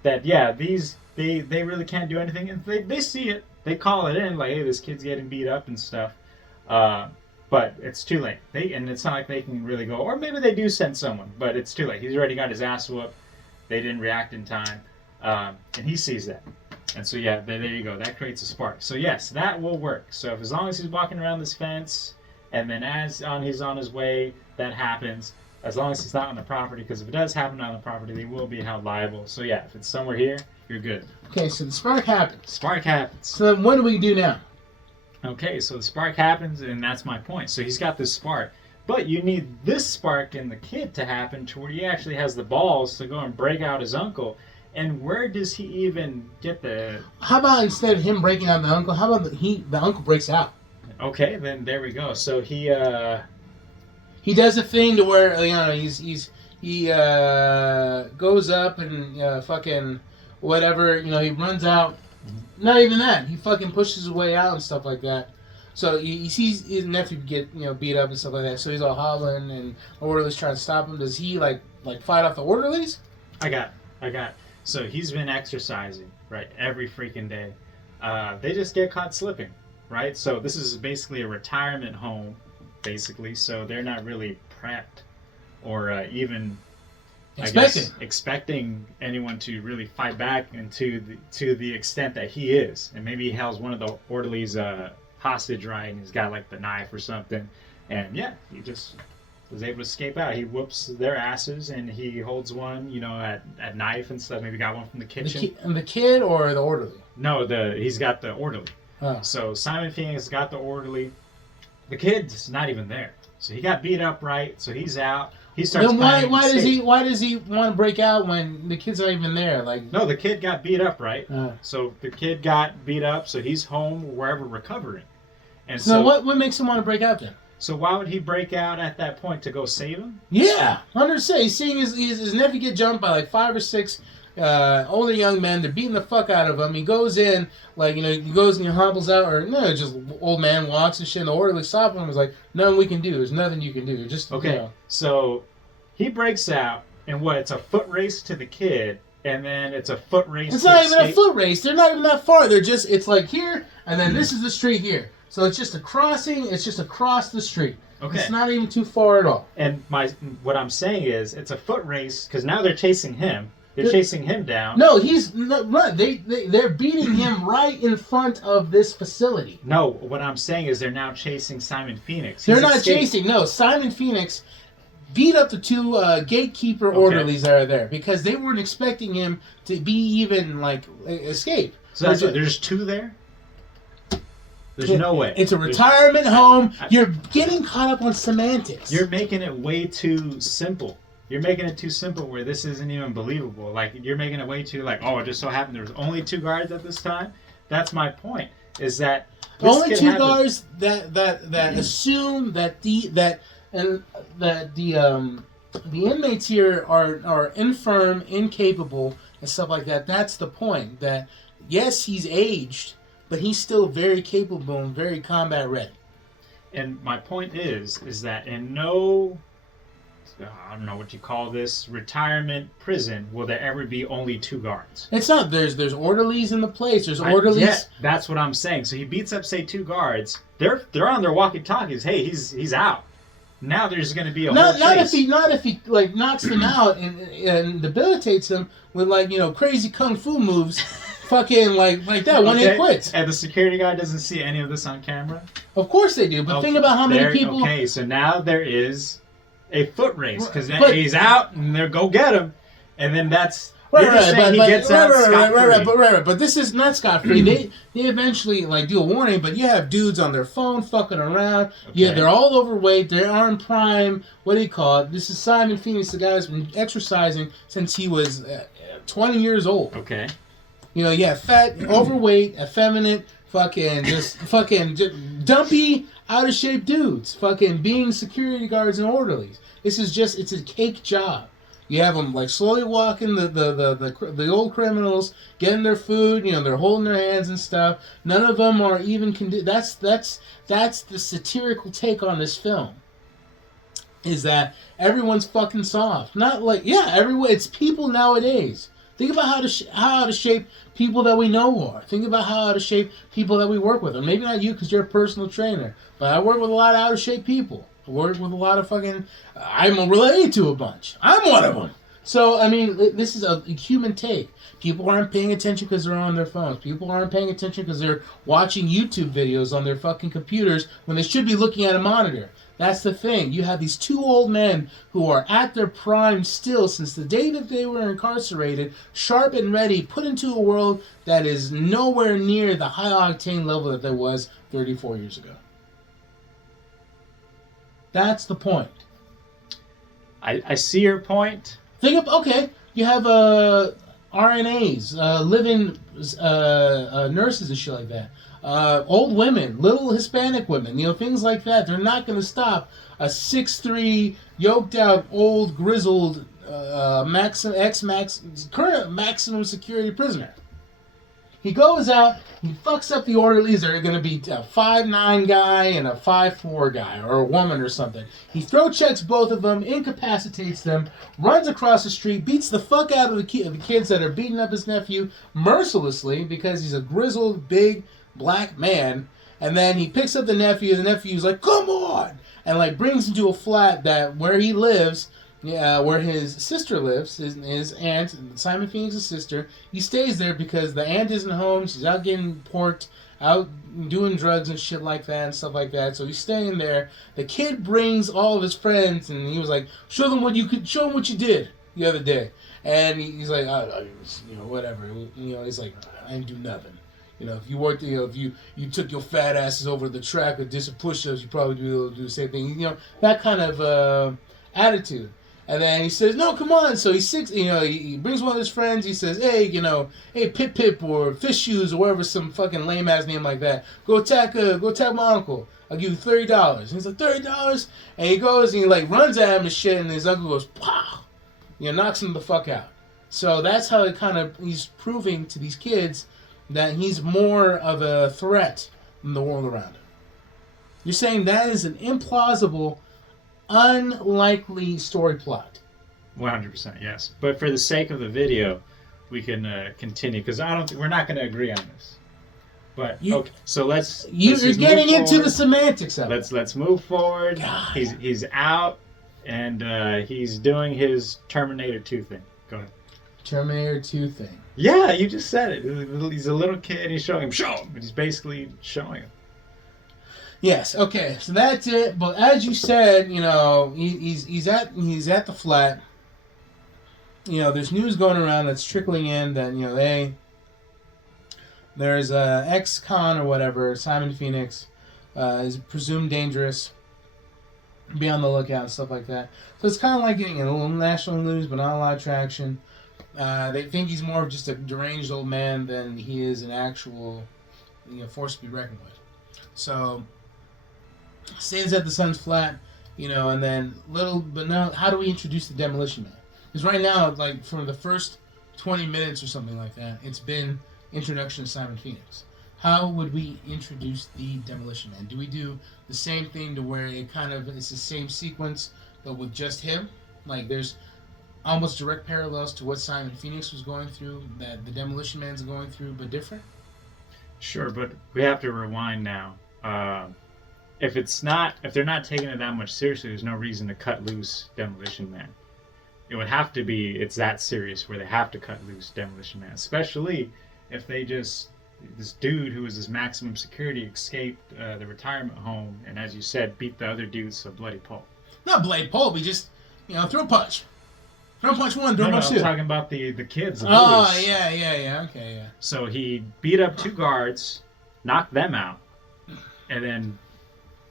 that, they really can't do anything. And they see it. They call it in, like, hey, this kid's getting beat up and stuff. But it's too late. And it's not like they can really go, or maybe they do send someone, but it's too late. He's already got his ass whooped. They didn't react in time. And he sees that. And so yeah, there you go. That creates a spark. So yes, that will work. So if, as long as he's walking around this fence, and then he's on his way, that happens. As long as he's not on the property, because if it does happen on the property, they will be held liable. So yeah, if it's somewhere here, you're good. Okay, so the spark happens. Spark happens. So then what do we do now? Okay, so the spark happens, and that's my point. So he's got this spark. But you need this spark in the kid to happen to where he actually has the balls to go and break out his uncle. And where does he even get the... How about instead of him breaking out the uncle, how about the uncle breaks out? Okay, then there we go. So he does a thing to where, you know, he goes up and fucking whatever, you know, he runs out. Not even that. He fucking pushes his way out and stuff like that. So he sees his nephew get, you know, beat up and stuff like that. So he's all hobbling, and the orderlies trying to stop him. Does he like fight off the orderlies? I got. So he's been exercising, right, every freaking day. They just get caught slipping, right? So this is basically a retirement home, basically. So they're not really prepped or even expecting anyone to really fight back, and to the extent that he is. And maybe he held one of the orderlies hostage, right? And he's got like the knife or something. And yeah, he just was able to escape out. He whoops their asses, and he holds one, you know, at knife and stuff. Maybe got one from the kitchen. The kid or the orderly? No, he's got the orderly. Oh. So Simon Phoenix got the orderly. The kid's not even there. So he got beat up, right? So he's out. He starts. Then why does he want to break out when the kid's not even there? Like, no, the kid got beat up, right? So the kid got beat up. So he's home wherever recovering. And so what makes him want to break out then? So why would he break out at that point, to go save him? Yeah, 100%. He's seeing his nephew get jumped by like 5 or 6 older young men. They're beating the fuck out of him. He goes in, like, you know, he goes and he hobbles out, or no, just old man walks and shit. And the orderly stops him and was like, "Nothing we can do. There's nothing you can do. Just okay." You know. So he breaks out, and it's a foot race to the kid, and then it's a foot race. It's not even a foot race. They're not even that far. It's like here, and then this is the street here. So it's just a crossing. It's just across the street. Okay. It's not even too far at all. And what I'm saying is, it's a foot race because now they're chasing him. They're chasing him down. No, he's not. They're beating him right in front of this facility. No, what I'm saying is they're now chasing Simon Phoenix. They're not chasing. No, Simon Phoenix beat up the 2 gatekeeper orderlies that are there because they weren't expecting him to be even like escape. So there's 2 there. There's no way. It's a retirement home. You're getting caught up on semantics. You're making it way too simple. You're making it too simple where this isn't even believable. Like, you're making it way too, like, oh, it just so happened there was only 2 guards at this time. That's my point. Is that only 2 guards that assume that the inmates here are infirm, incapable, and stuff like that. That's the point. That yes, he's aged, but he's still very capable and very combat ready. And my point is that in no, I don't know what you call this, retirement prison will there ever be only 2 guards. It's not. There's orderlies in the place. There's orderlies. Yeah, that's what I'm saying. So he beats up, say, 2 guards. They're on their walkie-talkies. Hey, he's out. Now there's going to be a whole chase. Not if he like knocks them out and debilitates them with, like, you know, crazy kung fu moves. Fucking like that when he quits. And the security guard doesn't see any of this on camera? Of course they do, but think about how many people... Okay, so now there is a foot race, because he's out, and they'll go get him, and then that's... But this is not scot-free. They eventually, like, do a warning, but you have dudes on their phone fucking around. Okay. Yeah, they're all overweight. They aren't prime. What do you call it? This is Simon Phoenix, the guy who's been exercising since he was 20 years old. Okay. You know, yeah, fat, overweight, effeminate, fucking dumpy, out of shape dudes, fucking being security guards and orderlies. It's a cake job. You have them like slowly walking the old criminals, getting their food. You know, they're holding their hands and stuff. None of them are even. That's the satirical take on this film. Is that everyone's fucking soft? Not like everyone. It's people nowadays. Think about how to shape people that we know are. Think about how to shape people that we work with. Or maybe not you because you're a personal trainer. But I work with a lot of out of shape people. I work with a lot of fucking... I'm related to a bunch. I'm one of them. So, I mean, this is a human take. People aren't paying attention because they're on their phones. People aren't paying attention because they're watching YouTube videos on their fucking computers when they should be looking at a monitor. That's the thing. You have these two old men who are at their prime still since the day that they were incarcerated, sharp and ready, put into a world that is nowhere near the high-octane level that there was 34 years ago. That's the point. I see your point. Think of, okay, you have RNAs, live-in nurses and shit like that. Old women, little Hispanic women, things like that. They're not going to stop a 6'3", yoked out, old, grizzled, current maximum security prisoner. He goes out, he fucks up the orderlies. They're going to be a 5'9" guy and a 5'4" guy, or a woman or something. He throw checks both of them, incapacitates them, runs across the street, beats the fuck out of the kids that are beating up his nephew mercilessly because he's a grizzled, big, black man. And then he picks up the nephew, and the nephew's like, come on! And like brings him to a flat that where he lives, where his sister lives, his aunt, Simon Phoenix's sister. He stays there because the aunt isn't home. She's out getting porked, out doing drugs and shit like that and stuff like that. So he's staying there. The kid brings all of his friends, and he was like, show them what you did the other day. And he's like, whatever. He's like, I didn't do nothing. If you worked, if you took your fat asses over the track or did some push-ups, you'd probably be able to do the same thing. That kind of attitude. And then he says, no, come on. So he brings one of his friends. He says, hey, hey, Pip Pip or Fish Shoes or whatever, some fucking lame-ass name like that. Go attack my uncle. I'll give you $30. And he's like, $30? And he goes and he runs at him and shit, and his uncle goes, pow! Knocks him the fuck out. So that's how he's proving to these kids that he's more of a threat than the world around him. You're saying that is an implausible, unlikely story plot. 100%, yes. But for the sake of the video, we can continue because we're not going to agree on this. But okay, so let's. You're getting into the semantics of it. Let's move forward. God. He's out and he's doing his Terminator 2 thing. Go ahead. Terminator 2 thing. Yeah, you just said it. He's a little kid. He's showing him. Show him. He's basically showing him. Yes. Okay. So that's it. But as you said, he's at the flat. There's news going around that's trickling in that there's a ex-con or whatever, Simon Phoenix, is presumed dangerous. Be on the lookout and stuff like that. So it's kind of like getting a little national news, but not a lot of traction. They think he's more of just a deranged old man than he is an actual, force to be reckoned with. So, stays at the sun's flat, and then but now, how do we introduce the Demolition Man? Because right now, for the first 20 minutes or something like that, it's been introduction to Simon Phoenix. How would we introduce the Demolition Man? Do we do the same thing to where it's the same sequence, but with just him? There's almost direct parallels to what Simon Phoenix was going through, that the Demolition Man's going through, but different? Sure, but we have to rewind now. If they're not taking it that much seriously, there's no reason to cut loose Demolition Man. It would have to be, it's that serious where they have to cut loose Demolition Man, especially if this dude who was this maximum security escaped the retirement home and, as you said, beat the other dudes to bloody pulp. Not bloody pulp, he just, throw punch. Throw punch one, throw punch two. I'm talking about the kids. Oh, yeah, okay, yeah. So he beat up 2 guards, knocked them out, and then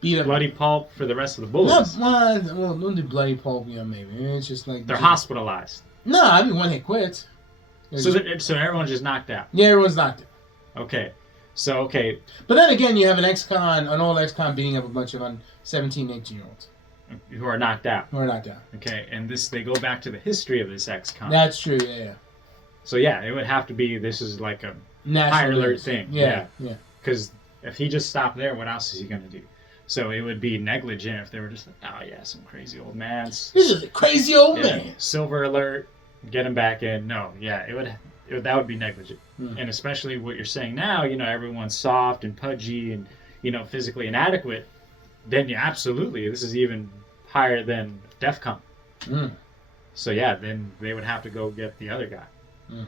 beat up bloody pulp for the rest of the bullies. Well, don't do bloody pulp, maybe. It's just they're hospitalized. No, I mean one hit quits. So everyone's just knocked out. Yeah, everyone's knocked out. Okay. But then again, you have an old ex-con beating up a bunch of 17, 18-year-olds. Who are knocked out. Okay, and they go back to the history of this ex-con. That's true, yeah. So yeah, it would have to be, this is like a national higher alert thing. Yeah. Because if he just stopped there, what else is he going to do? So it would be negligent if they were just like, oh yeah, some crazy old man. This is a crazy old man. Silver alert, get him back in. No, yeah, that would be negligent. And especially what you're saying now, everyone's soft and pudgy and, physically inadequate. Then absolutely, this is even higher than DEFCON. So yeah, then they would have to go get the other guy.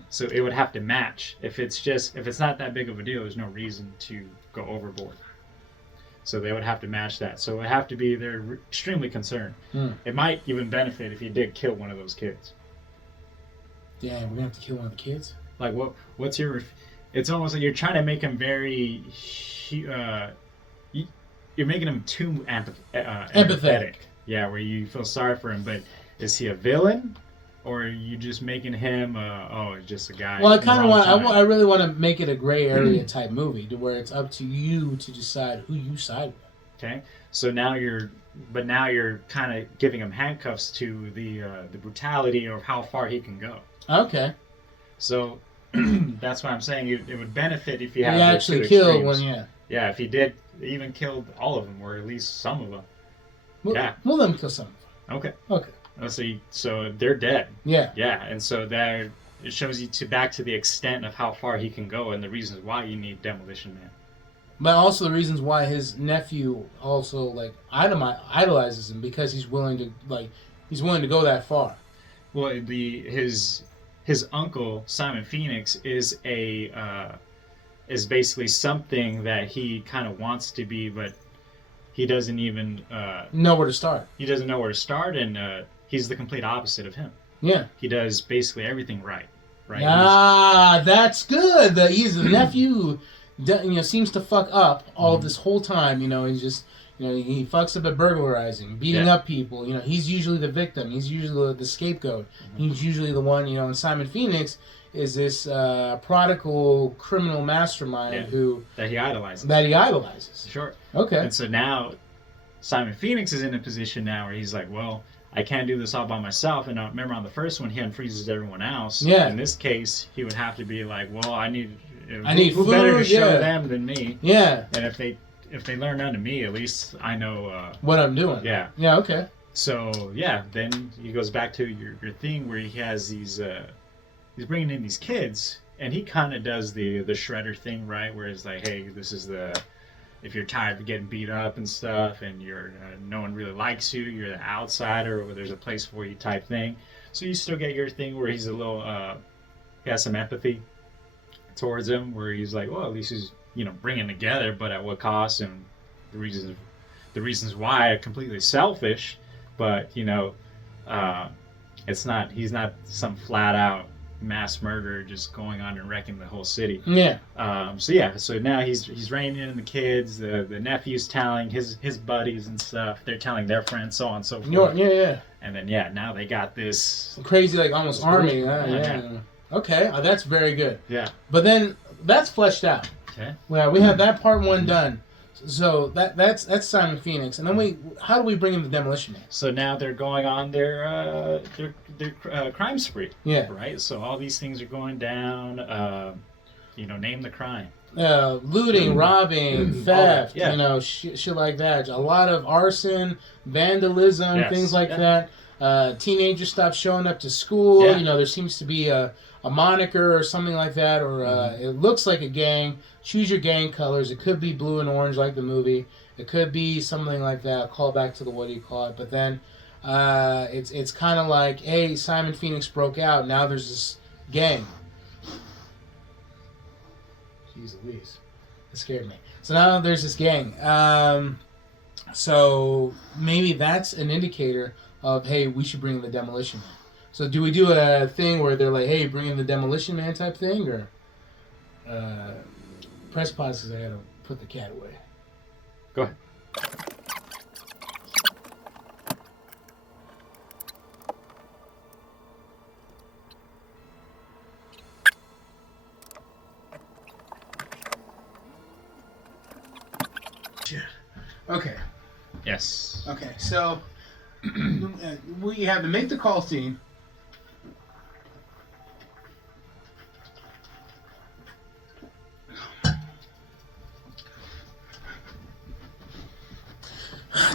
So it would have to match. If it's not that big of a deal, there's no reason to go overboard. So they would have to match that. So it would have to be, they're extremely concerned. It might even benefit if he did kill one of those kids. Damn, we're gonna have to kill one of the kids? Like what's your, it's almost like you're trying to make him very, you're making him too empathetic. Yeah, where you feel sorry for him, but is he a villain? Or are you just making him, just a guy? Well, I kind of want, I really want to make it a gray area type movie, to where it's up to you to decide who you side with. Okay, so now you're kind of giving him handcuffs to the brutality of how far he can go. Okay. So that's why I'm saying it would benefit if you had actually killed one, yeah. Yeah, if he did, even killed all of them, or at least some of them. We'll let him kill some of them. Okay. So they're dead. Yeah. Yeah, and so it shows you back to the extent of how far he can go and the reasons why you need Demolition Man. But also the reasons why his nephew also like idolizes him, because he's willing to go that far. Well, his uncle Simon Phoenix is basically something that he kind of wants to be, but he doesn't even know where to start. He doesn't know where to start, and he's the complete opposite of him. Yeah. He does basically everything right. That's good. He's the nephew who seems to fuck up all this whole time. He's just he fucks up at burglarizing, beating up people. He's usually the victim. He's usually the scapegoat. He's usually the one. And Simon Phoenix is this prodigal criminal mastermind that he idolizes. Sure. Okay. And so now Simon Phoenix is in a position now where he's like, well, I can't do this all by myself. And remember on the first one, he unfreezes everyone else. Yeah. In this case, he would have to be like, well, I need who better to show them than me. Yeah. And if they learn under me, at least I know what I'm doing. Yeah. Yeah. Okay. So yeah, then he goes back to your thing where he has these. He's bringing in these kids, and he kind of does the Shredder thing, right? Where it's like, hey, this is if you're tired of getting beat up and stuff, and you're no one really likes you, you're the outsider, or there's a place for you type thing. So you still get your thing where he's a little, he has some empathy towards him, where he's like, well, at least he's bringing together, but at what cost, and the reasons why are completely selfish, but it's not. He's not some flat out mass murderer just going on and wrecking the whole city. Yeah. So now he's reining in the kids. The nephew's telling his buddies and stuff. They're telling their friends, so on and so forth. Yeah. And then now they got this crazy almost army. Yeah. Okay, that's very good. Yeah. But then that's fleshed out. Okay. Well, we have that part one done. So that's Simon Phoenix, and then how do we bring in the Demolition Man? So now they're going on their crime spree. Yeah. Right. So all these things are going down. Name the crime. Looting, robbing, theft. Shit like that. A lot of arson, vandalism, things like that. Teenagers stop showing up to school. Yeah. There seems to be a moniker or something like that, or it looks like a gang. Choose your gang colors. It could be blue and orange like the movie. It could be something like that. Call back to the what do you call it? But then it's kind of like, hey, Simon Phoenix broke out. Now there's this gang. Jeez Louise, that scared me. So now there's this gang. So maybe that's an indicator of, hey, we should bring in the Demolition Man. So do we do a thing where they're like, hey, bring in the Demolition Man type thing, or press pause because I gotta put the cat away. Go ahead. Okay. Yes. Okay, so we have to make the call scene.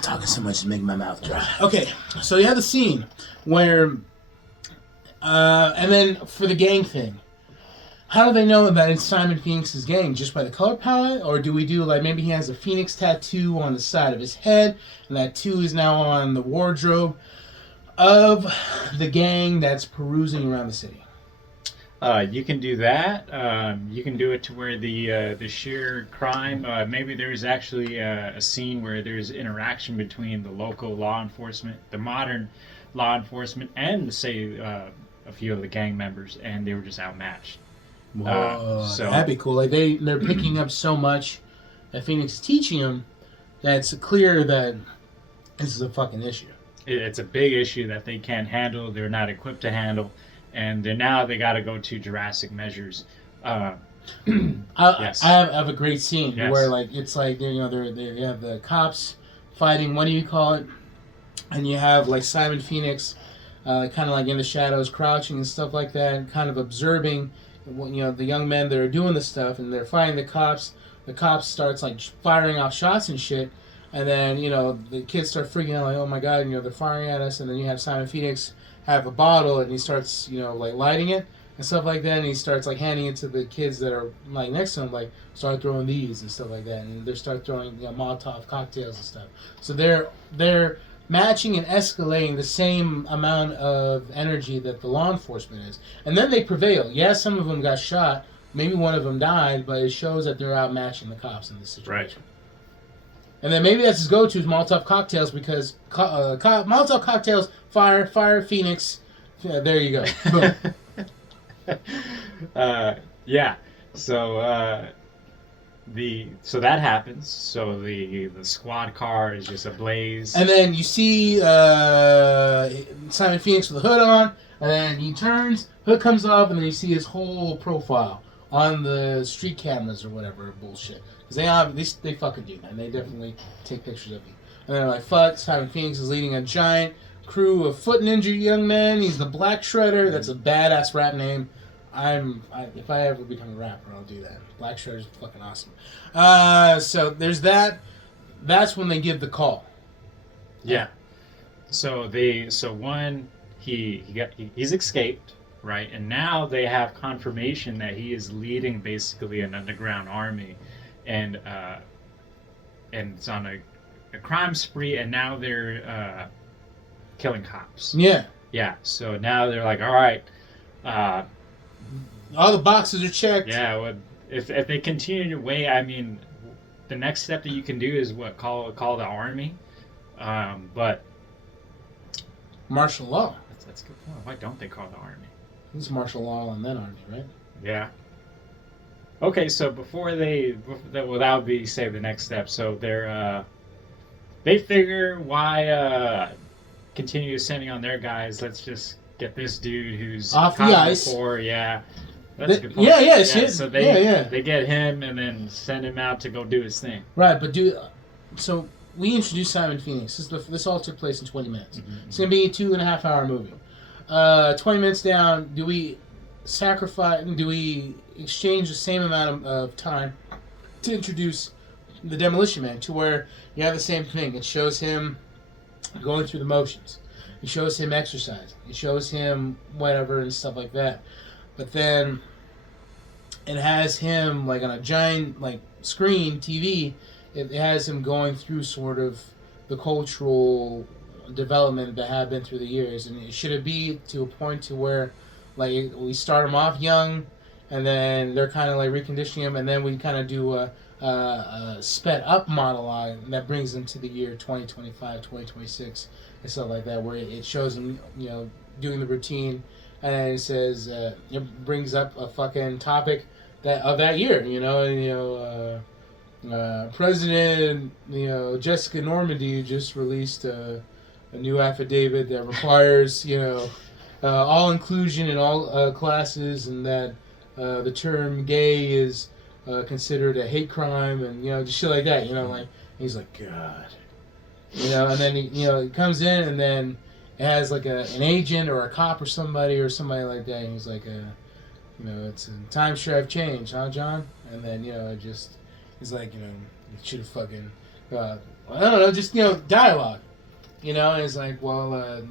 Talking so much is making my mouth dry. Okay, so you have the scene where, and then for the gang thing, how do they know that it's Simon Phoenix's gang? Just by the color palette? Or do we do, maybe he has a Phoenix tattoo on the side of his head, and that tattoo is now on the wardrobe? of the gang that's perusing around the city. You can do that. You can do it to where the sheer crime. Maybe there's actually a scene where there's interaction between the local law enforcement, the modern law enforcement, and say a few of the gang members, and they were just outmatched. Whoa, So that'd be cool. Like they're picking up so much that Phoenix is teaching them that it's clear that this is a fucking issue. it's a big issue that they can't handle. They're not equipped to handle, and now they got to go to drastic measures. Yes. I have a great scene Yes. where like it's like you have the cops fighting. What do you call it? And you have like Simon Phoenix, kind of like in the shadows, crouching and stuff like that, and kind of observing, the young men that are doing this stuff, and they're fighting the cops. The cops starts like firing off shots and shit, and then the kids start freaking out like, oh my god, they're firing at us, and then you have Simon Phoenix have a bottle and he starts like lighting it and stuff like that, and he starts like handing it to the kids that are like next to him, like start throwing these and stuff like that, and they start throwing Molotov cocktails and stuff. So they're matching and escalating the same amount of energy that the law enforcement is, and then they prevail. Yeah, some of them got shot, maybe one of them died, but it shows that they're outmatching the cops in this situation. Right. And then maybe that's his go-to is Molotov cocktails, because Molotov cocktails, fire, Phoenix. Yeah, there you go. Boom. Yeah. So so that happens. So the squad car is just ablaze. And then you see Simon Phoenix with the hood on, and then he turns, hood comes off, and then you see his whole profile on the street cameras or whatever bullshit. Because they fucking do that, and they definitely take pictures of you. And they're like, fuck, Simon Phoenix is leading a giant crew of foot ninja young men. He's the Black Shredder. That's a badass rap name. If I ever become a rapper, I'll do that. Black Shredder's fucking awesome. So there's that. That's when they give the call. Yeah. So he's escaped, right? And now they have confirmation that he is leading basically an underground army, and it's on a crime spree, and now they're killing cops. Yeah. Yeah. So now they're like, all right. All the boxes are checked. Yeah. Well, if they continue to wait, I mean, the next step that you can do is call the army, but Martial law. that's good. Oh, why don't they call the army? It's martial law and then army, right? Yeah. Okay, so that would be say the next step. So they figure why continue sending on their guys. Let's just get this dude who's off the caught ice. before. Yeah, that's a good point. Yeah, So they get him and then send him out to go do his thing. Right, but so we introduced Simon Phoenix. This all took place in 20 minutes. Mm-hmm. It's gonna be a 2.5 hour movie. 20 minutes down, do we exchange the same amount of time to introduce the Demolition Man, to where you have the same thing? It shows him going through the motions. It shows him exercising. It shows him whatever and stuff like that. But then it has him like on a giant like screen TV. It has him going through sort of the cultural development that have been through the years, and should it be to a point to where like we start him off young, and then they're kind of like reconditioning him, and then we kind of do a sped up monologue that brings them to the year 2025, 2026, and stuff like that, where it shows him doing the routine, and it says it brings up a fucking topic that year, President Jessica Normandy just released a new affidavit that requires all inclusion in all classes, and that the term gay is considered a hate crime, and just shit like that. Like he's like, God, and then he comes in, and then it has like an agent or a cop or somebody like that, and he's like, it's times sure have changed, huh, John? And then it just he's like, you should have fucking I don't know, just dialogue. And it's like, well,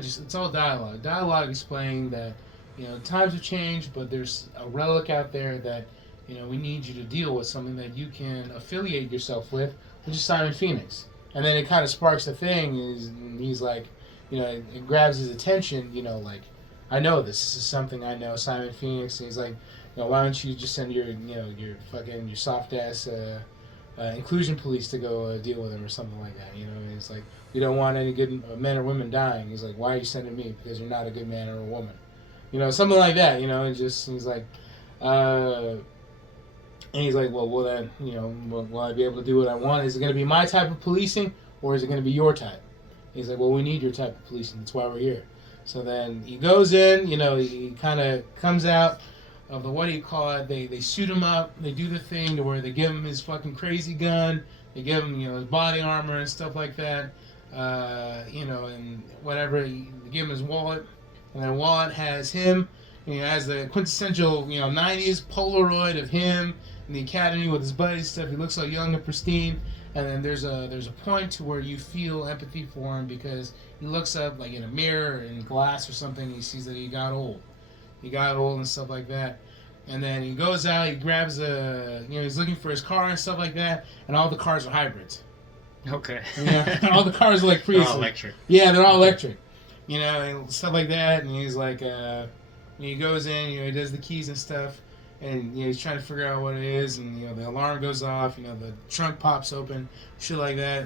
just it's all dialogue. Dialogue explaining that, times have changed, but there's a relic out there that, we need you to deal with, something that you can affiliate yourself with, which is Simon Phoenix. And then it kind of sparks the thing, and he's like, you know, it grabs his attention. You know, like, I know this is something I know. Simon Phoenix, and he's like, you know, why don't you just send your, you know, your soft ass inclusion police to go deal with him or something like that. You know, and it's like, we don't want any good men or women dying. He's like, why are you sending me? Because you're not a good man or a woman. You know, something like that. You know, and just he's like, and he's like, well then, you know, will I be able to do what I want? Is it going to be my type of policing, or is it going to be your type? He's like, well, we need your type of policing. That's why we're here. So then he goes in, you know, he kind of comes out of the, what do you call it? They suit him up. They do the thing to where they give him his fucking crazy gun. They give him, you know, his body armor and stuff like that. You know, and whatever. They give him his wallet, and that wallet has him. And he has the quintessential, you know, 90s Polaroid of him in the academy with his buddies and stuff. He looks so young and pristine. And then there's a point to where you feel empathy for him because he looks up like in a mirror or in glass or something. And he sees that he got old. He got old and stuff like that. And then he goes out. He grabs he's looking for his car and stuff like that. And all the cars are hybrids. Okay. Yeah, all the cars are like Prius. They're all electric. Yeah, they're all electric. You know, and stuff like that. And he's like, he goes in. You know, he does the keys and stuff. And, you know, he's trying to figure out what it is, and, you know, the alarm goes off, you know, the trunk pops open, shit like that.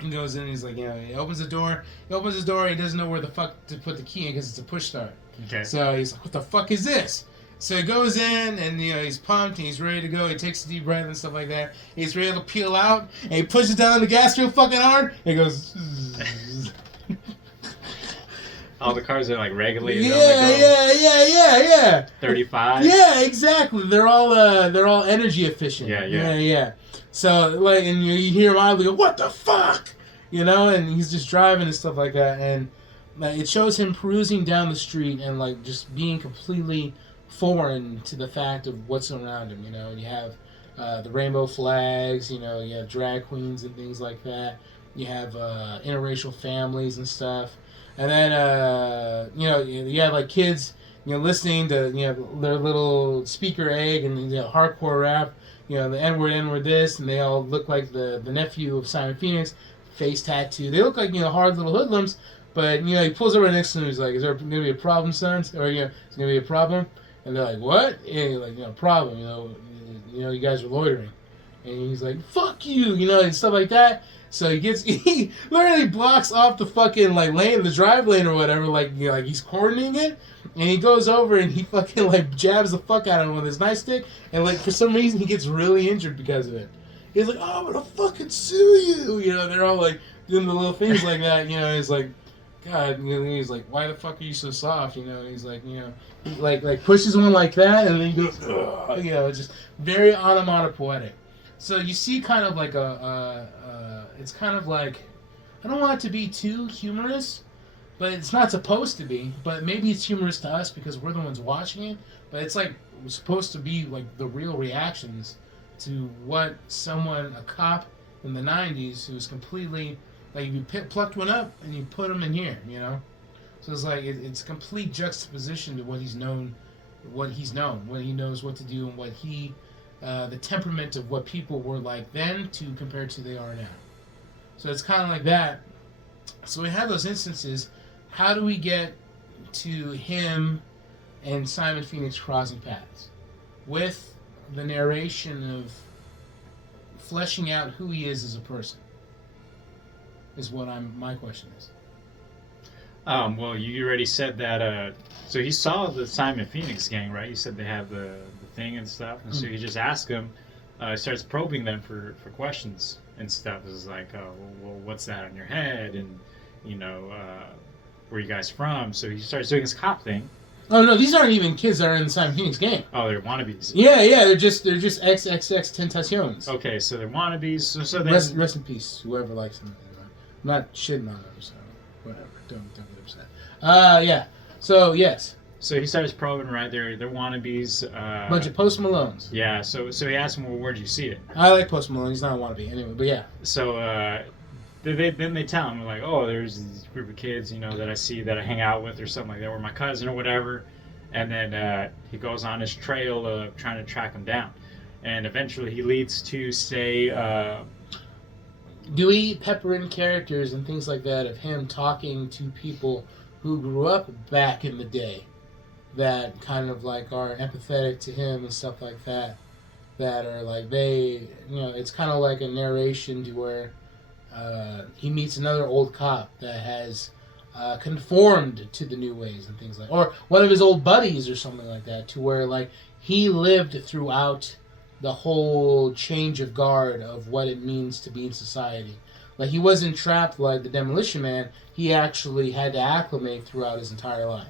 He goes in, and he's like, you know, he opens the door, he doesn't know where the fuck to put the key in because it's a push start. Okay. So he's like, what the fuck is this? So he goes in, and, you know, he's pumped, and he's ready to go, he takes a deep breath and stuff like that. He's ready to peel out, and he pushes down the gas real fucking hard, and he goes... All the cars are like regularly. Yeah. 35. Yeah, exactly. They're all energy efficient. Yeah. So like, and you hear him loudly go, "What the fuck?" You know, and he's just driving and stuff like that, and like, it shows him perusing down the street and like just being completely foreign to the fact of what's around him. You know, and you have the rainbow flags. You know, you have drag queens and things like that. You have interracial families and stuff. And then, you know, you have like kids, you know, listening to, you know, their little speaker egg and, you know, hardcore rap, you know, the N-word this, and they all look like the nephew of Simon Phoenix, face tattoo. They look like, you know, hard little hoodlums, but, you know, he pulls over next to them, he's like, is there going to be a problem, sons? Or, you know, is there going to be a problem? And they're like, what? And he's like, you know, problem, you know, you guys are loitering. And he's like, fuck you, you know, and stuff like that. So he literally blocks off the fucking like lane, the drive lane or whatever, like, you know, like he's cordoning it, and he goes over and he fucking like jabs the fuck out of him with his nightstick, and like for some reason he gets really injured because of it. He's like, oh, I'm gonna fucking sue you, you know. They're all like doing the little things like that, you know. He's like, God, you know, he's like, why the fuck are you so soft, you know? And he's like, you know, he like pushes one like that, and then he goes, ugh, you know, it's just very onomatopoetic. So you see kind of like it's kind of like, I don't want it to be too humorous, but it's not supposed to be, but maybe it's humorous to us because we're the ones watching it, but it's like supposed to be like the real reactions to what someone, a cop in the 90s who was completely, like you plucked one up and you put him in here, you know? So it's like, it's complete juxtaposition to what he knows what to do and what he, the temperament of what people were like then to compared to they are now. So it's kind of like that. So we have those instances. How do we get to him and Simon Phoenix crossing paths? With the narration of fleshing out who he is as a person. Is what my question is. Well, you already said that. So he saw the Simon Phoenix gang, right? You said they have the thing and stuff, and so he just asked them. Starts probing them for questions and stuff. It's like, oh, well, what's that on your head? And, you know, where are you guys from? So he starts doing his cop thing. Oh no, these aren't even kids that are in the Simon Phoenix game. Oh, they're wannabes. Yeah, they're just XXX Tentaciones. Okay, so they're wannabes. So then rest in peace, whoever likes them. I'm not shitting on them, so whatever. Don't get upset. Yeah. So yes. So he starts probing right there. They're wannabes. Bunch of Post Malones. Yeah. So he asked him, well, where'd you see it? I like Post Malone. He's not a wannabe anyway, but yeah. So then they tell him, like, oh, there's this group of kids, you know, that I see that I hang out with or something like that, or my cousin or whatever. And then he goes on his trail of trying to track them down. And eventually he leads to, say, do we pepper in characters and things like that of him talking to people who grew up back in the day that kind of like are empathetic to him and stuff like that, that are like they, it's kind of like a narration to where he meets another old cop that has conformed to the new ways and things like, or one of his old buddies or something like that, to where like he lived throughout the whole change of guard of what it means to be in society. Like he wasn't trapped like the Demolition Man. He actually had to acclimate throughout his entire life.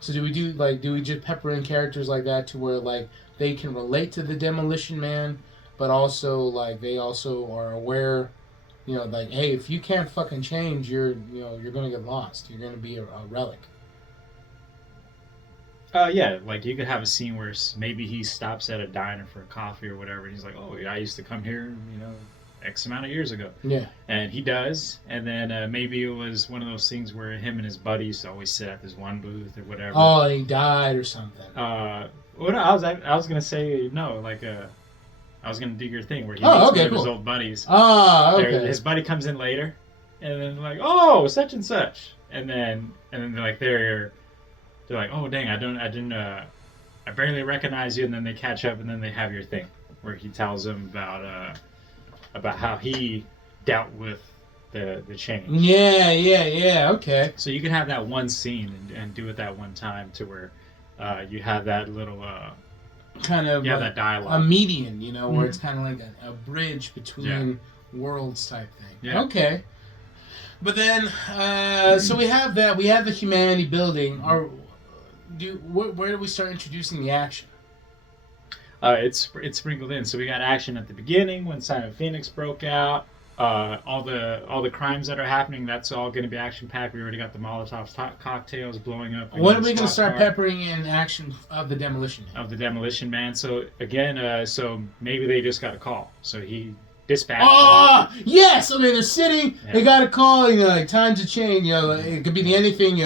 So do we just pepper in characters like that to where like they can relate to the Demolition Man, but also like they also are aware, like, hey, if you can't fucking change, you're gonna get lost. You're gonna be a relic. Yeah, like you could have a scene where maybe he stops at a diner for a coffee or whatever, and he's like, "Oh, yeah, I used to come here, X amount of years ago." Yeah. And he does, and then maybe it was one of those things where him and his buddy used to always sit at this one booth or whatever. Oh, he died or something. Well, I was gonna say no, like I was gonna do your thing where he meets one of his old buddies. Oh, okay. His buddy comes in later, and then like, "Oh, such and such," and then they're like they're like, "Oh, dang, I barely recognize you," and then they catch up, and then they have your thing where he tells them about how he dealt with the change. Yeah, okay. So you can have that one scene and do it that one time to where you have that little kind of that dialogue, a median, where it's kind of like a bridge between worlds type thing. Yeah. Okay. But then, so we have that. We have the humanity building. Where do we start introducing the action? It's sprinkled in. So we got action at the beginning when Simon Phoenix broke out. All the crimes that are happening, that's all going to be action packed. We already got the Molotov cocktails blowing up. When are we going to start peppering in action of the Demolition Man? Of the Demolition Man. So again, so maybe they just got a call. So he dispatched. Oh yes! I mean, they're sitting. Yeah. They got a call. Like times have changed. It could be the anything.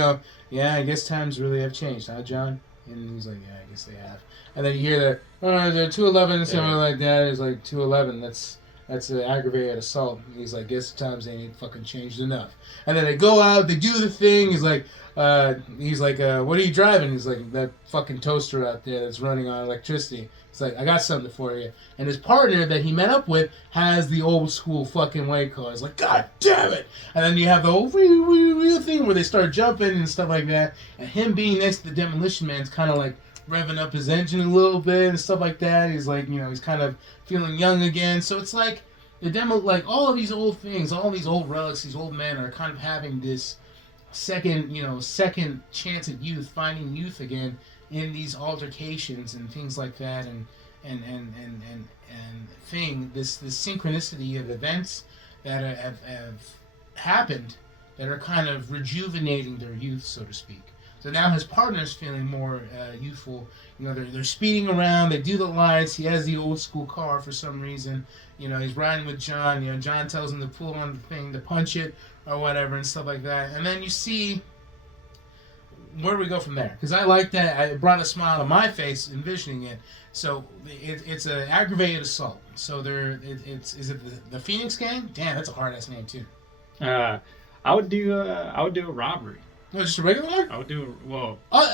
Yeah, I guess times really have changed, huh, John? And he's like, yeah, I guess they have. And then you hear they're 211 something like that. It's like 211. That's an aggravated assault. And he's like, guess times ain't fucking changed enough. And then they go out, they do the thing. He's like, what are you driving? He's like, that fucking toaster out there that's running on electricity. He's like, I got something for you. And his partner that he met up with has the old school fucking white car. He's like, God damn it! And then you have the whole real thing where they start jumping and stuff like that. And him being next to the Demolition Man's kind of like revving up his engine a little bit and stuff like that. He's like, he's kind of feeling young again. So it's like all of these old things, all these old relics, these old men are kind of having this second chance at youth, finding youth again in these altercations and things like that, and this synchronicity of events that have happened that are kind of rejuvenating their youth, so to speak. So now his partner's feeling more youthful. They're speeding around. They do the lights. He has the old school car for some reason. He's riding with John. John tells him to pull on the thing to punch it or whatever and stuff like that. And then you see where do we go from there? Because I like that. It brought a smile to my face envisioning it. So it's an aggravated assault. So is it the Phoenix Gang? Damn, that's a hard ass name too. I would do a robbery. No, just a regular one? I would do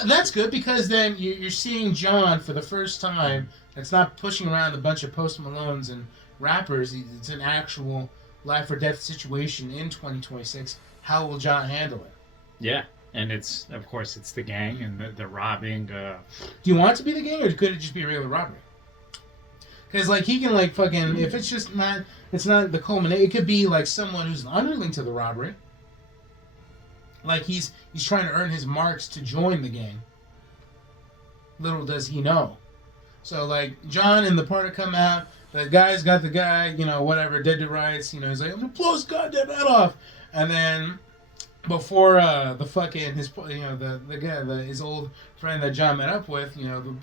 that's good because then you're seeing John for the first time. It's not pushing around a bunch of Post Malones and rappers. It's an actual life or death situation in 2026. How will John handle it? Yeah. And it's the gang and the robbing. Do you want it to be the gang, or could it just be a regular robbery? Because he can fucking, if it's just not, it's not the culmination. It could be someone who's an underling to the robbery. He's trying to earn his marks to join the gang. Little does he know. So John and the partner come out. The guy's got the guy, whatever, dead to rights. He's like, I'm gonna blow his goddamn head off, and then. Before his guy, his old friend that John met up with,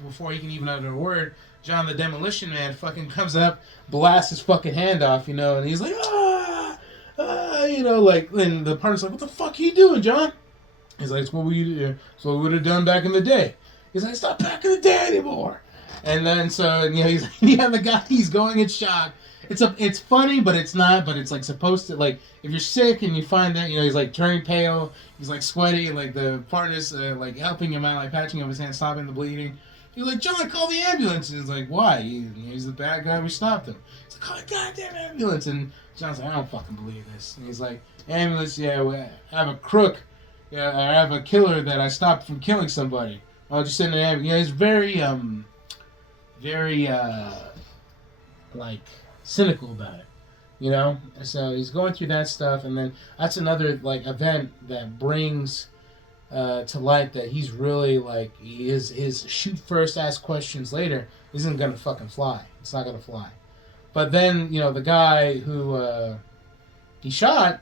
before he can even utter a word, John the Demolition Man fucking comes up, blasts his fucking hand off, and he's like, and the partner's like, what the fuck are you doing, John? He's like, it's what we would have done back in the day. He's like, it's not back in the day anymore. And then you have the guy, he's going in shock, it's funny, but it's not. But it's like supposed to, like, if you're sick and you find that, you know, he's like turning pale, he's like sweaty, and like the partner's like helping him out, like patching up his hand, stopping the bleeding. He's like, John, call the ambulance. And he's like, why? He's the bad guy. We stopped him. He's like, call the goddamn ambulance. And John's like, I don't fucking believe this. And he's like, ambulance, yeah, I have a crook. Yeah, I have a killer that I stopped from killing somebody. I'll just send an ambulance. Yeah, he's very, like, cynical about it. You know? So he's going through that stuff. And then that's another, like, event that brings to light that he's really, like, his shoot first, ask questions later isn't going to fucking fly. It's not going to fly. But then, you know, the guy who he shot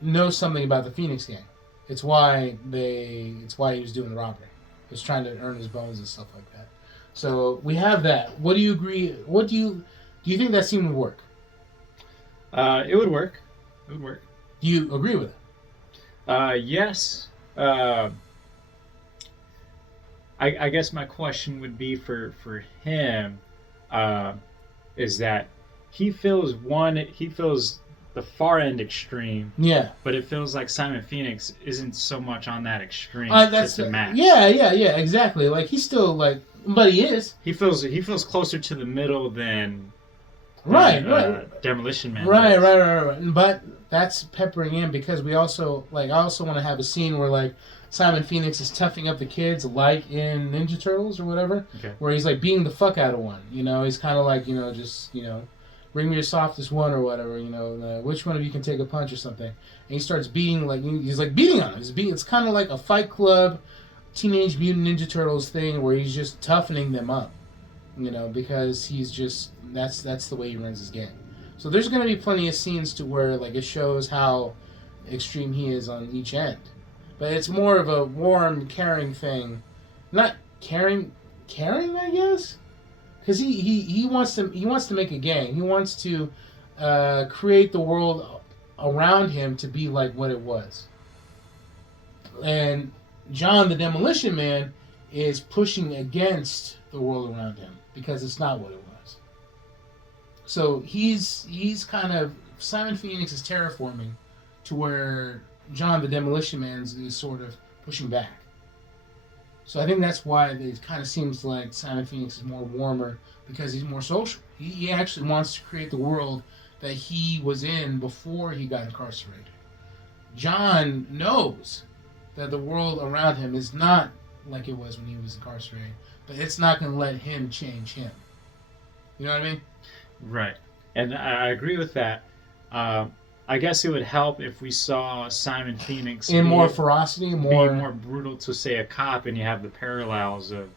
knows something about the Phoenix gang. It's why he was doing the robbery. He was trying to earn his bones and stuff like that. So we have that. What do you agree? What do you think that scene would work? It would work. It would work. Do you agree with it? Yes. I guess my question would be for him is that he feels the far end extreme. Yeah. But it feels like Simon Phoenix isn't so much on that extreme to match. Yeah, exactly. Like he's still like, but he is. He feels closer to the middle than right. Demolition Man. Right. But that's peppering in because I also want to have a scene where like Simon Phoenix is toughing up the kids like in Ninja Turtles or whatever, where he's like beating the fuck out of one. You know, he's kind of like, you know, just, you know, bring me your softest one or whatever, you know, which one of you can take a punch or something. And he starts beating, like, he's like beating on him. It's kind of like a Fight Club, Teenage Mutant Ninja Turtles thing where he's just toughening them up, you know, because he's just, that's the way he runs his game. So there's going to be plenty of scenes to where, like, it shows how extreme he is on each end. But it's more of a warm, caring thing. Not caring, I guess? Because he wants to make a gang. He wants to create the world around him to be like what it was. And John, the Demolition Man, is pushing against the world around him because it's not what it was. So he's kind of, Simon Phoenix is terraforming to where John, the Demolition Man, is sort of pushing back. So I think that's why it kind of seems like Simon Phoenix is more warmer because he's more social. He actually wants to create the world that he was in before he got incarcerated. John knows that the world around him is not like it was when he was incarcerated, but it's not going to let him change him. You know what I mean? Right. And I agree with that. I guess it would help if we saw Simon Phoenix in more ferocity, being more brutal to, say, a cop, and you have the parallels of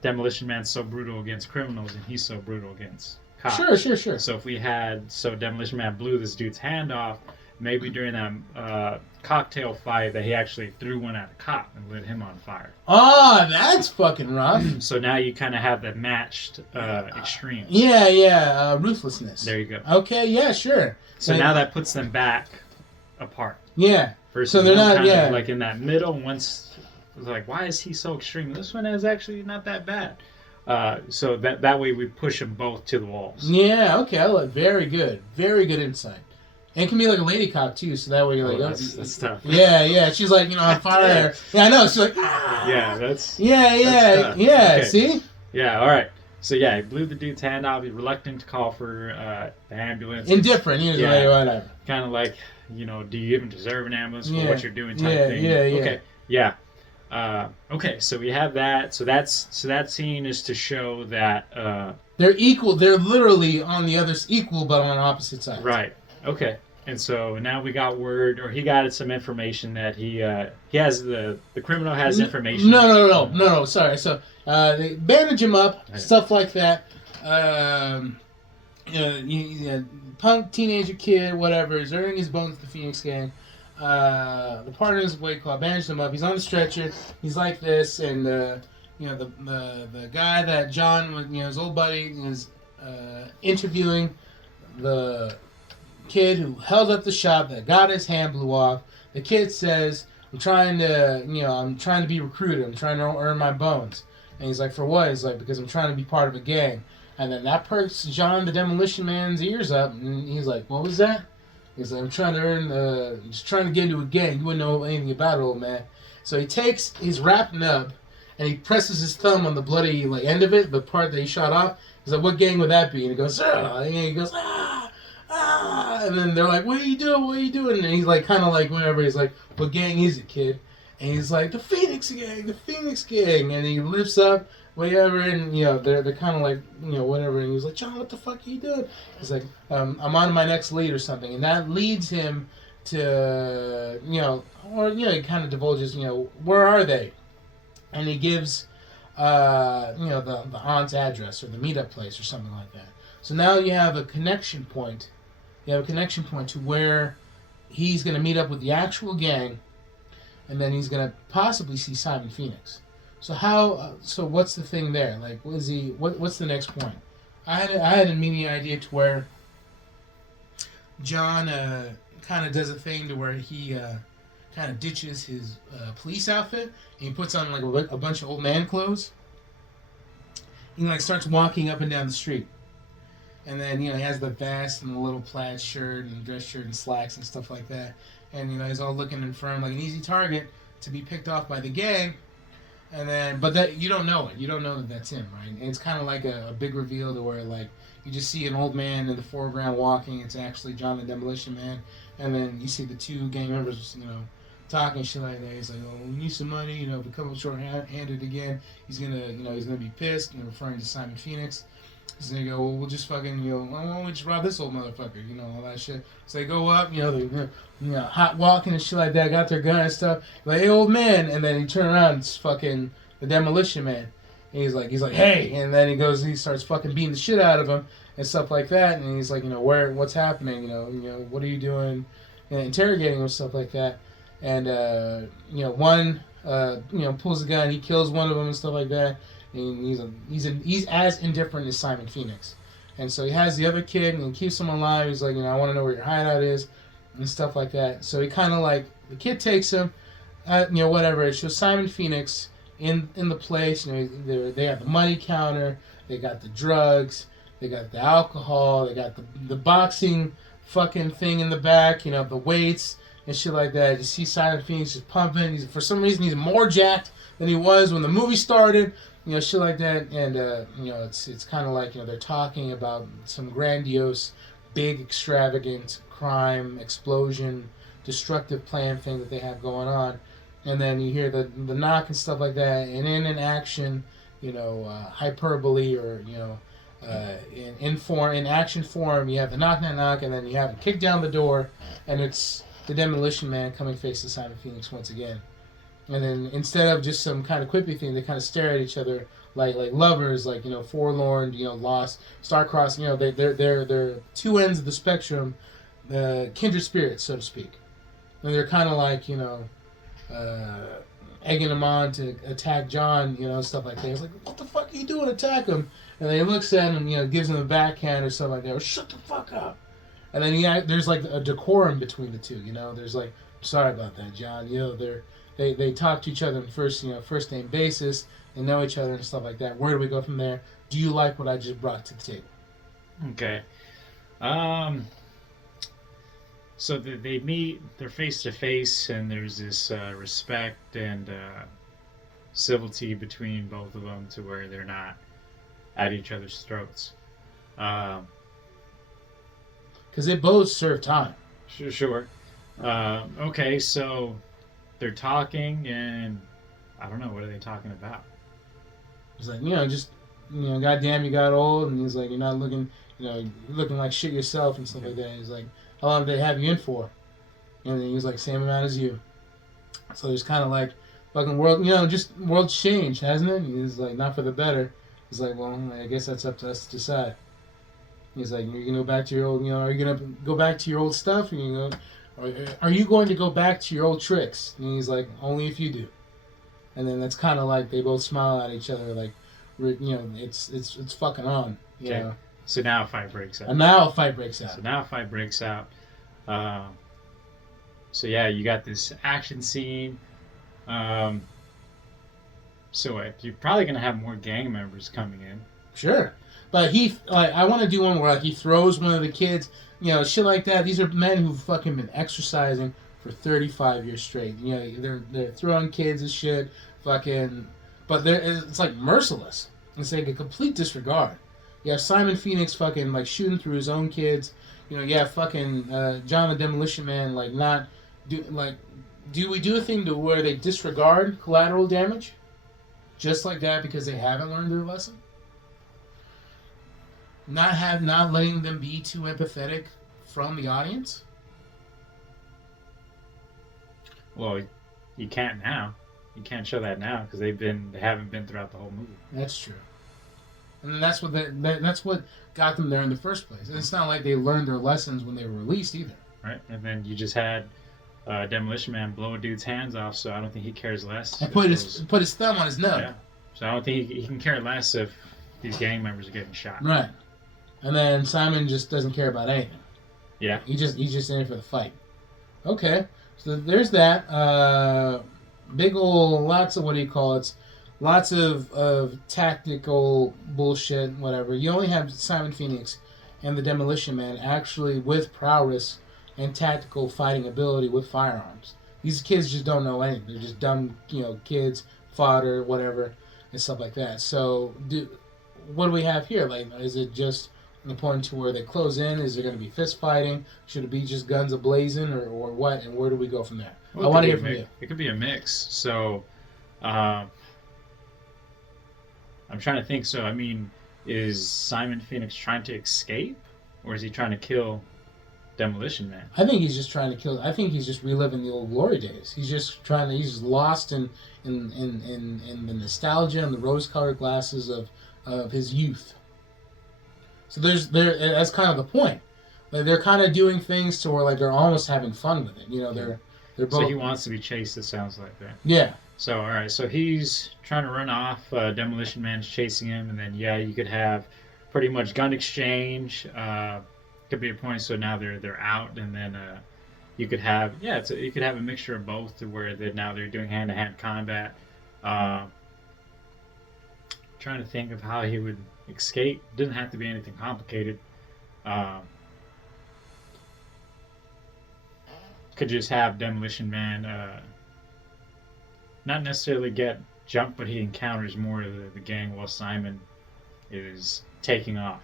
Demolition Man's so brutal against criminals and he's so brutal against cops. Sure. So if we had, Demolition Man blew this dude's hand off, maybe during that cocktail fight that he actually threw one at a cop and lit him on fire. Oh, that's fucking rough. So now you kind of have that matched extremes. Yeah, ruthlessness. There you go. Okay, yeah, sure. So now that puts them back apart. Yeah. Versus so they're not, kind of like in that middle. Once, like, why is he so extreme? This one is actually not that bad. So that way we push them both to the walls. Yeah. Okay. I like very good insight. And it can be like a lady cop too, so that way you're like, that's tough. Yeah. She's like, you know, on fire. Yeah, I know. She's like, ah. Yeah, that's. Yeah. Okay. See. Yeah. All right. So yeah, he blew the dude's hand off. He's reluctant to call for the ambulance. Indifferent, whatever. Kind of like, you know, do you even deserve an ambulance for what you're doing? Type thing. Yeah. Okay. Yeah. Okay. So we have that. So that scene is to show that they're equal. They're literally on the other equal, but on opposite sides. Right. Okay. And so now we got word, or he got some information that he has the criminal has information. No. Sorry. So they bandage him up, stuff like that. Punk teenager kid, whatever, is earning his bones with the Phoenix gang. The partner's weight club bandaged him up. He's on the stretcher. He's like this, and the guy that John, his old buddy, is interviewing the kid who held up the shop that got his hand blew off. The kid says, I'm trying to be recruited. I'm trying to earn my bones. And he's like, for what? He's like, because I'm trying to be part of a gang. And then that perks John the Demolition Man's ears up, and he's like, "What was that?" He's like, "I'm trying to just trying to get into a gang. You wouldn't know anything about it, old man." So he's wrapped up, and he presses his thumb on the bloody end of it, the part that he shot off. He's like, "What gang would that be?" And he goes, "Ah," and he goes, "Ah, ah," and then they're like, "What are you doing? What are you doing?" And he's like, kind of like whatever. He's like, "What gang is it, kid?" And he's like, "The Phoenix Gang, the Phoenix Gang." And he lifts up, whatever, and they're kind of like whatever. And he's like, "John, what the fuck are you doing?" He's like, "I'm on my next lead or something," and that leads him to he kind of divulges, where are they? And he gives the aunt's address or the meetup place or something like that. So now you have a connection point. You have a connection point to where he's going to meet up with the actual gang, and then he's going to possibly see Simon Phoenix. So so what's the thing there? Like, what's the next point? I had an immediate idea to where John kind of does a thing to where he kind of ditches his police outfit and he puts on like a bunch of old man clothes. He starts walking up and down the street, and then he has the vest and the little plaid shirt and dress shirt and slacks and stuff like that, and he's all looking and firm like an easy target to be picked off by the gang. And then, but that you don't know it. You don't know that that's him, right? And it's kind of like a big reveal to where you just see an old man in the foreground walking. It's actually John the Demolition Man, and then you see the two gang members, talking shit like that. He's like, "Oh, we need some money. If we come up short-handed again, he's gonna be pissed." Referring to Simon Phoenix. He's gonna go, "Well, we'll just fucking, why don't we just rob this old motherfucker?" All that shit. So they go up, they're hot walking and shit like that. Got their gun and stuff. Like, "Hey, old man," and then he turn around. It's fucking the Demolition Man. And he's like, "Hey," and then he starts fucking beating the shit out of him and stuff like that. And he's like, what's happening? What are you doing? And interrogating him and stuff like that. And one pulls the gun, he kills one of them and stuff like that. And he's as indifferent as Simon Phoenix. And so he has the other kid and he keeps him alive. He's like, "I want to know where your hideout is," and stuff like that. So he kind of the kid takes him, whatever. It shows Simon Phoenix in the place. They have the money counter, they got the drugs, they got the alcohol, they got the boxing fucking thing in the back, the weights and shit like that. You see Simon Phoenix just pumping. For some reason, he's more jacked than he was when the movie started. Shit like that. And it's kind of like they're talking about some grandiose, big, extravagant crime, explosion, destructive plan thing that they have going on. And then you hear the knock and stuff like that. And in an action, hyperbole or in action form, you have the knock, and then you have him kick down the door, and it's the Demolition Man coming face to Simon Phoenix once again. And then instead of just some kind of quippy thing, they kind of stare at each other like lovers, forlorn, lost, star-crossed. They're two ends of the spectrum, kindred spirits, so to speak. And they're kind of like egging him on to attack John, stuff like that. He's like, "What the fuck are you doing? Attack him!" And then he looks at him, gives him a backhand or something like that. Or, "Shut the fuck up!" And then there's a decorum between the two. There's "Sorry about that, John." They talk to each other on first name basis. They know each other and stuff like that. Where do we go from there? Do you like what I just brought to the table? Okay. So they meet, they're face to face, and there's this respect and civility between both of them to where they're not at each other's throats. Because they both serve time. Sure. Okay, so they're talking, and I don't know, what are they talking about? It's like, goddamn, you got old, and he's like, "You're not looking, looking like shit yourself," and stuff like that. He's like, "How long did they have you in for?" And then he's like, "Same amount as you." So there's kind of fucking world, just world's changed, hasn't it? And he's like, "Not for the better." He's like, "Well, I guess that's up to us to decide." He's like, "You're gonna go back to your old, are you gonna go back to your old stuff? Are you going to go back to your old tricks?" And he's like, "Only if you do." And then that's kind of they both smile at each other, it's fucking on, know. So now a fight breaks out. And now a fight breaks out. So yeah, you got this action scene. So you're probably gonna have more gang members coming in. Sure. But I want to do one where like he throws one of the kids, shit like that. These are men who've fucking been exercising for 35 years straight. They're throwing kids and shit, fucking, but it's like merciless. It's like a complete disregard. You have Simon Phoenix fucking like shooting through his own kids. You have fucking John the Demolition Man do we do a thing to where they disregard collateral damage, just like that because they haven't learned their lesson? Not letting them be too empathetic from the audience. Well, you can't now. You can't show that now because they haven't been throughout the whole movie. That's true. And that's what got them there in the first place. And it's not like they learned their lessons when they were released either. Right, and then you just had Demolition Man blow a dude's hands off, so I don't think he cares less. And put his thumb on his nose. Yeah. So I don't think he can care less if these gang members are getting shot. Right. And then Simon just doesn't care about anything. Yeah. He's just in it for the fight. Okay. So there's that. Big ol' lots of lots of tactical bullshit, whatever. You only have Simon Phoenix and the Demolition Man actually with prowess and tactical fighting ability with firearms. These kids just don't know anything. They're just dumb, kids, fodder, whatever, and stuff like that. So, what do we have here? Like, is it just the point to where they close in? Is there going to be fist fighting? Should it be just guns a-blazing, or what? And where do we go from there? Well, I want to hear from you. It could be a mix. So, I'm trying to think. So, I mean, is Simon Phoenix trying to escape, or is he trying to kill Demolition Man? I think he's just trying to kill. I think he's just reliving the old glory days. He's just trying to. He's lost in the nostalgia and the rose-colored glasses of his youth. So that's kind of the point. Like they're kind of doing things to where like they're almost having fun with it. They're both. So he wants to be chased. It sounds like that. Yeah. So all right. So he's trying to run off. Demolition Man's chasing him, and then you could have pretty much gun exchange. Could be a point. So now they're out, and then you could have you could have a mixture of both to where now they're doing hand-to-hand combat. Trying to think of how he would escape. Doesn't have to be anything complicated. Could just have Demolition Man not necessarily get jumped, but he encounters more of the gang while Simon is taking off.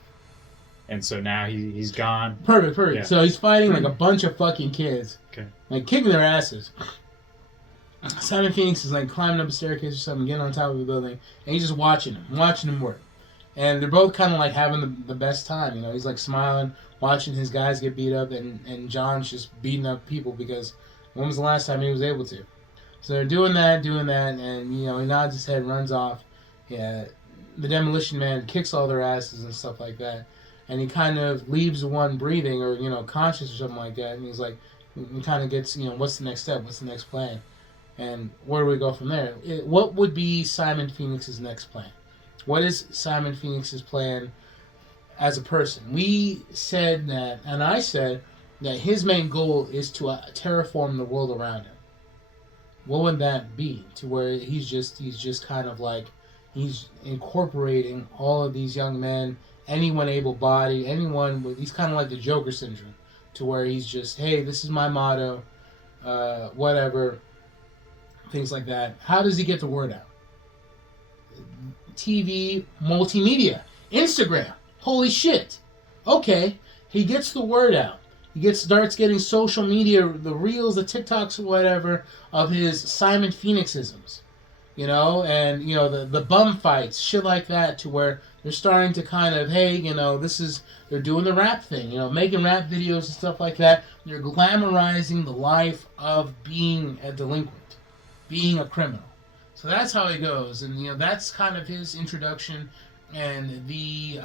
And so now he's gone. Perfect. Yeah. So he's fighting like a bunch of fucking kids. Okay. Like kicking their asses. Simon Phoenix is like climbing up a staircase or something, getting on top of the building, and he's just watching him work. And they're both kind of like having the best time. He's like smiling, watching his guys get beat up, and John's just beating up people because when was the last time he was able to? So they're doing that, and he nods his head, runs off. Yeah, the Demolition Man kicks all their asses and stuff like that. And he kind of leaves one breathing or, conscious or something like that. And he's like, he kind of gets, what's the next step? What's the next plan? And where do we go from there? What would be Simon Phoenix's next plan? What is Simon Phoenix's plan as a person? We said that, and I said that his main goal is to terraform the world around him. What would that be? To where he's just kind of like, he's incorporating all of these young men, anyone able-bodied, he's kind of like the Joker syndrome, to where he's just, hey, this is my motto, whatever, things like that. How does he get the word out? TV, multimedia, Instagram, holy shit. Okay, he gets the word out. He starts getting social media, the reels, the TikToks, whatever, of his Simon Phoenixisms. And the bum fights, shit like that, to where they're starting to kind of, hey, they're doing the rap thing, making rap videos and stuff like that. They're glamorizing the life of being a delinquent, being a criminal. So that's how it goes, and that's kind of his introduction and the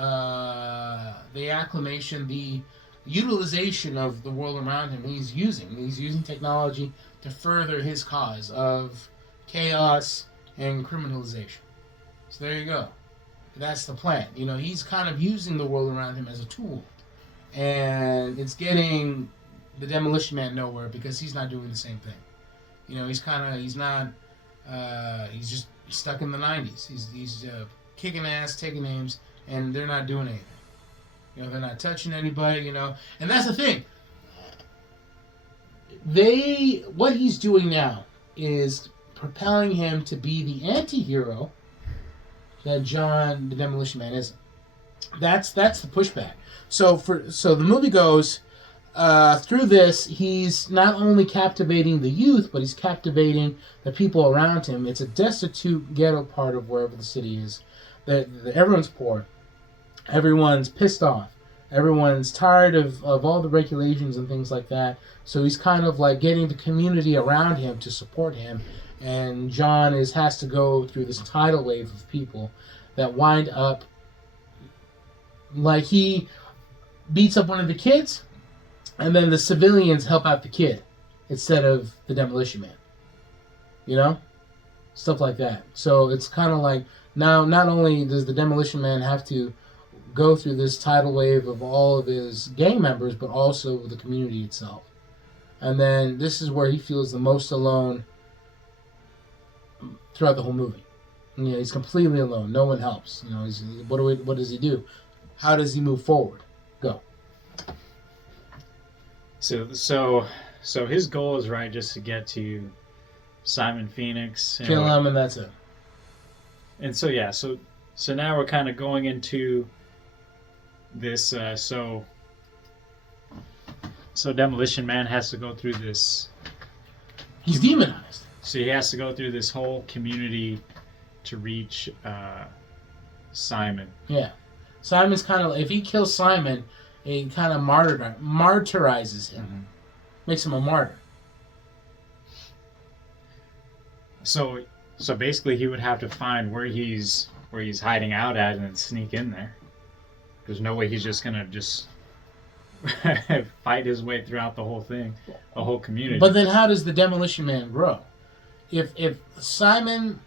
acclamation, the utilization of the world around him. He's using technology to further his cause of chaos and criminalization. So there you go. That's the plan. He's kind of using the world around him as a tool. And it's getting the Demolition Man nowhere because he's not doing the same thing. He's just stuck in the 90s. He's kicking ass, taking names, and they're not doing anything. You know, they're not touching anybody. You know, and that's the thing. What he's doing now is propelling him to be the anti-hero that John the Demolition Man isn't. That's the pushback. So the movie goes through this. He's not only captivating the youth, but he's captivating the people around him. It's a destitute ghetto part of wherever the city is. That everyone's poor, everyone's pissed off, everyone's tired of all the regulations and things like that. So he's kind of like getting the community around him to support him. And John has to go through this tidal wave of people that wind up like he beats up one of the kids, and then the civilians help out the kid instead of the Demolition Man. You know? Stuff like that. So it's kind of like now not only does the Demolition Man have to go through this tidal wave of all of his gang members, but also the community itself. And then this is where he feels the most alone throughout the whole movie. You know, he's completely alone. No one helps. You know, what does he do? How does he move forward? Go. So his goal is right, just to get to Simon Phoenix, Kill him, and that's it. And so now we're kind of going into this. So Demolition Man has to go through this. He's demonized. So he has to go through this whole community to reach Simon. Yeah. Simon's kind of, if he kills Simon, it kind of martyrizes him. Mm-hmm. Makes him a martyr. So basically he would have to find where he's hiding out at and then sneak in there. There's no way he's just going to fight his way throughout the whole thing, the whole community. But then how does the Demolition Man grow? If Simon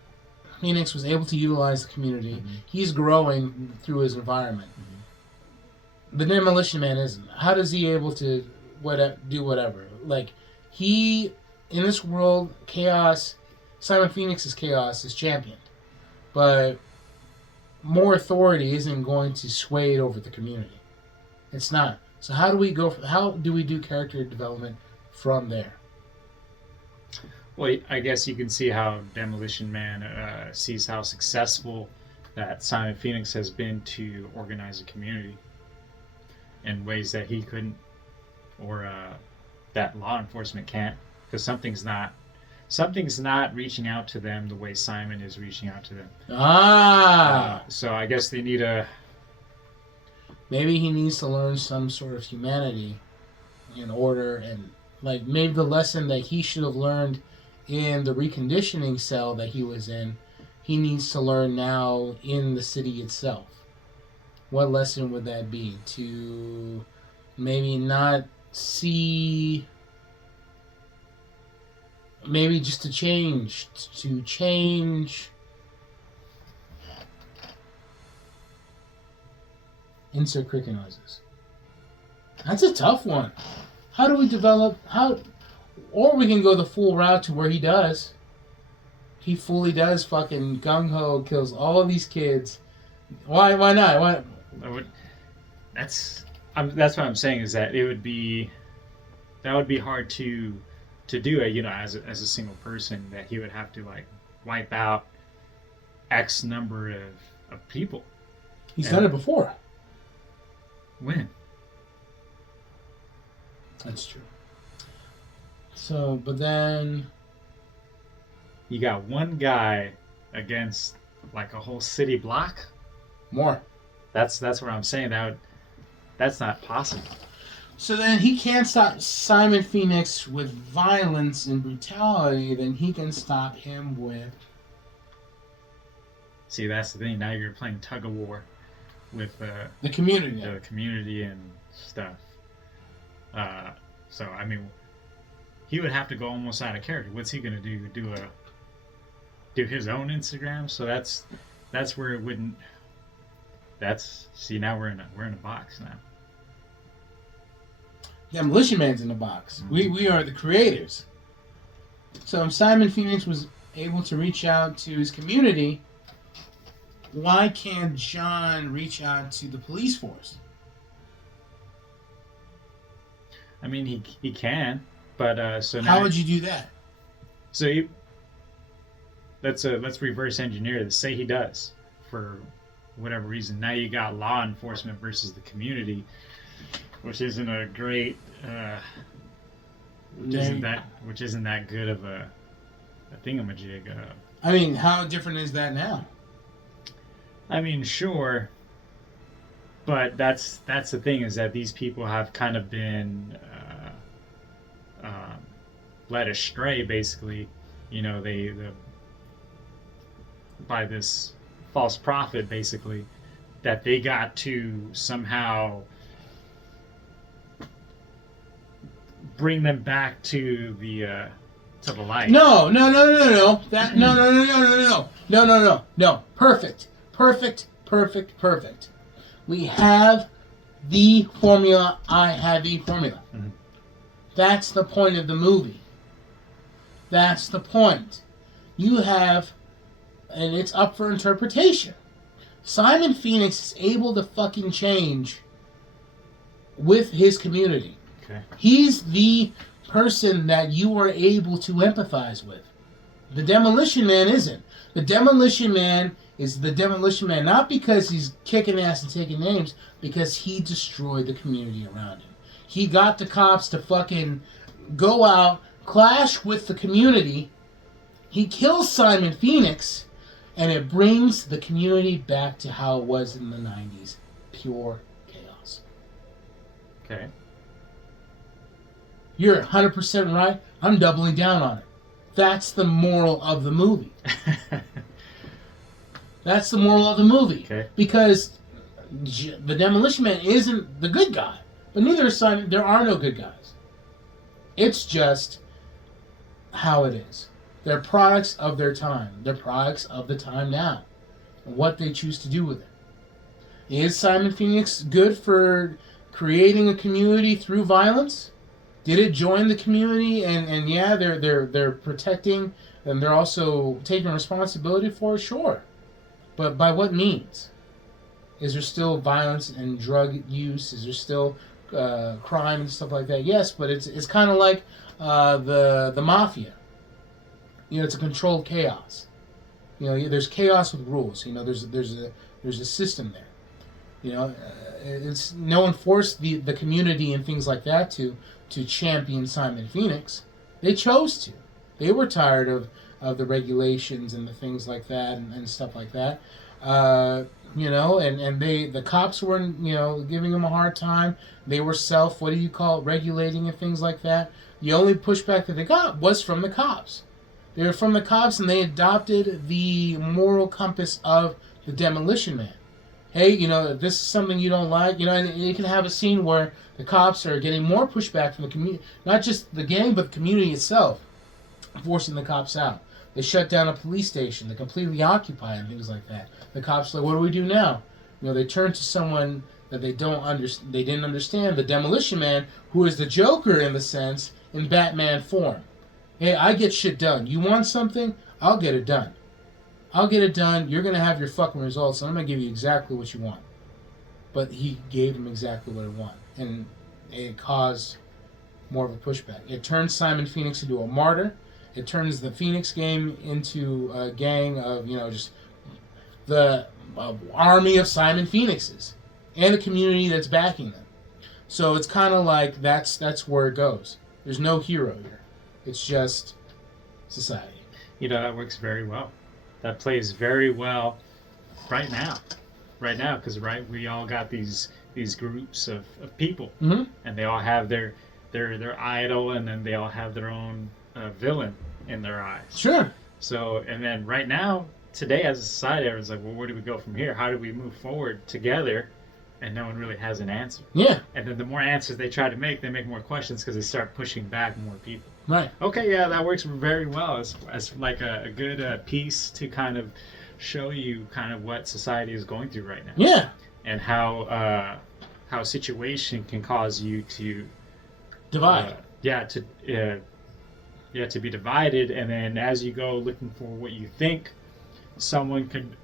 Phoenix was able to utilize the community, mm-hmm. he's growing through his environment. Mm-hmm. The Demolition Man isn't. How does he able to do whatever? Like, in this world, chaos, Simon Phoenix's chaos is championed. But more authority isn't going to sway it over the community. It's not. So how do we do character development from there? Well, I guess you can see how Demolition Man sees how successful that Simon Phoenix has been to organize a community in ways that he couldn't, or that law enforcement can't, because something's not reaching out to them the way Simon is reaching out to them. So I guess they need maybe he needs to learn some sort of humanity in order, and like maybe the lesson that he should have learned in the reconditioning cell that he was in, he needs to learn now in the city itself. What lesson would that be? To maybe not see, maybe just to change. Insert cricket noises. That's a tough one. How do we develop, or we can go the full route to where he does. He fully does fucking gung-ho, kills all of these kids. Why not? That's what I'm saying, is that that would be hard to do it, you know, as a single person, that he would have to like wipe out X number of people. He's done it before. When? That's true. So, but then you got one guy against like a whole city block. More. That's what I'm saying. That's not possible. So then he can't stop Simon Phoenix with violence and brutality. Then he can stop him with. See, that's the thing. Now you're playing tug of war with the community. The community and stuff. So I mean, he would have to go almost out of character. What's he gonna do? Do his own Instagram? So that's where it wouldn't. Now we're in a box now. Demolition Man's in the box. Mm-hmm. We are the creators. So if Simon Phoenix was able to reach out to his community, why can't John reach out to the police force? I mean, he can, but so now How would you do that? So let's reverse engineer this. Say he does, for whatever reason. Now you got law enforcement versus the community, which isn't a great, which isn't that good of a thingamajig. I mean, how different is that now? I mean, sure, but that's the thing, is that these people have kind of been led astray, basically. You know, they by this false prophet, basically, that they got to somehow bring them back to the light. No. That no. Perfect. We have the formula. I have the formula. Mm-hmm. That's the point of the movie. That's the point. You have, and it's up for interpretation. Simon Phoenix is able to fucking change with his community. Okay. He's the person that you are able to empathize with. The Demolition Man isn't. The Demolition Man is the Demolition Man not because he's kicking ass and taking names, because he destroyed the community around him. He got the cops to fucking go out, clash with the community. He kills Simon Phoenix, and it brings the community back to how it was in the 90s. Pure chaos. Okay. You're 100% right. I'm doubling down on it. That's the moral of the movie. That's the moral of the movie. Okay. Because the Demolition Man isn't the good guy. But neither is Simon. There are no good guys. It's just how it is. They're products of their time. They're products of the time now. What they choose to do with it. Is Simon Phoenix good for creating a community through violence? Did it join the community? And yeah, they're protecting, and they're also taking responsibility for it? Sure. But by what means? Is there still violence and drug use? Is there still crime and stuff like that? Yes, but it's kind of like the mafia. You know, it's a controlled chaos. You know, there's chaos with rules. You know, there's a system there. You know, it's no one forced the community and things like that to champion Simon Phoenix. They chose to. They were tired of the regulations and the things like that and stuff like that. You know, and the cops were, you know, giving them a hard time. They were regulating and things like that. The only pushback that they got was from the cops. They were from the cops, and they adopted the moral compass of the Demolition Man. Hey, you know, if this is something you don't like, you know, and you can have a scene where the cops are getting more pushback from the community, not just the gang, but the community itself, forcing the cops out. They shut down a police station. They completely occupy and things like that. The cops are like, what do we do now? You know, they turn to someone that they didn't understand, the Demolition Man, who is the Joker in the sense, in Batman form. Hey, I get shit done. You want something? I'll get it done. I'll get it done. You're going to have your fucking results, and I'm going to give you exactly what you want. But he gave him exactly what he wanted, and it caused more of a pushback. It turned Simon Phoenix into a martyr. It turns the Phoenix game into a gang of, you know, just the army of Simon Phoenixes and the community that's backing them. So it's kind of like that's where it goes. There's no hero here. It's just society. You know, that works very well. That plays very well right now. Right now, because we all got these groups of people, mm-hmm. and they all have their idol, and then they all have their own villain in their eyes. Sure. So, and then right now, today as a society, everyone's like, well, where do we go from here? How do we move forward together? And no one really has an answer. Yeah. And then the more answers they try to make, they make more questions because they start pushing back more people. Right. Okay, yeah, that works very well as like a good piece to kind of show you kind of what society is going through right now. Yeah. And how a situation can cause you to divide. To be divided, and then as you go looking for what you think someone could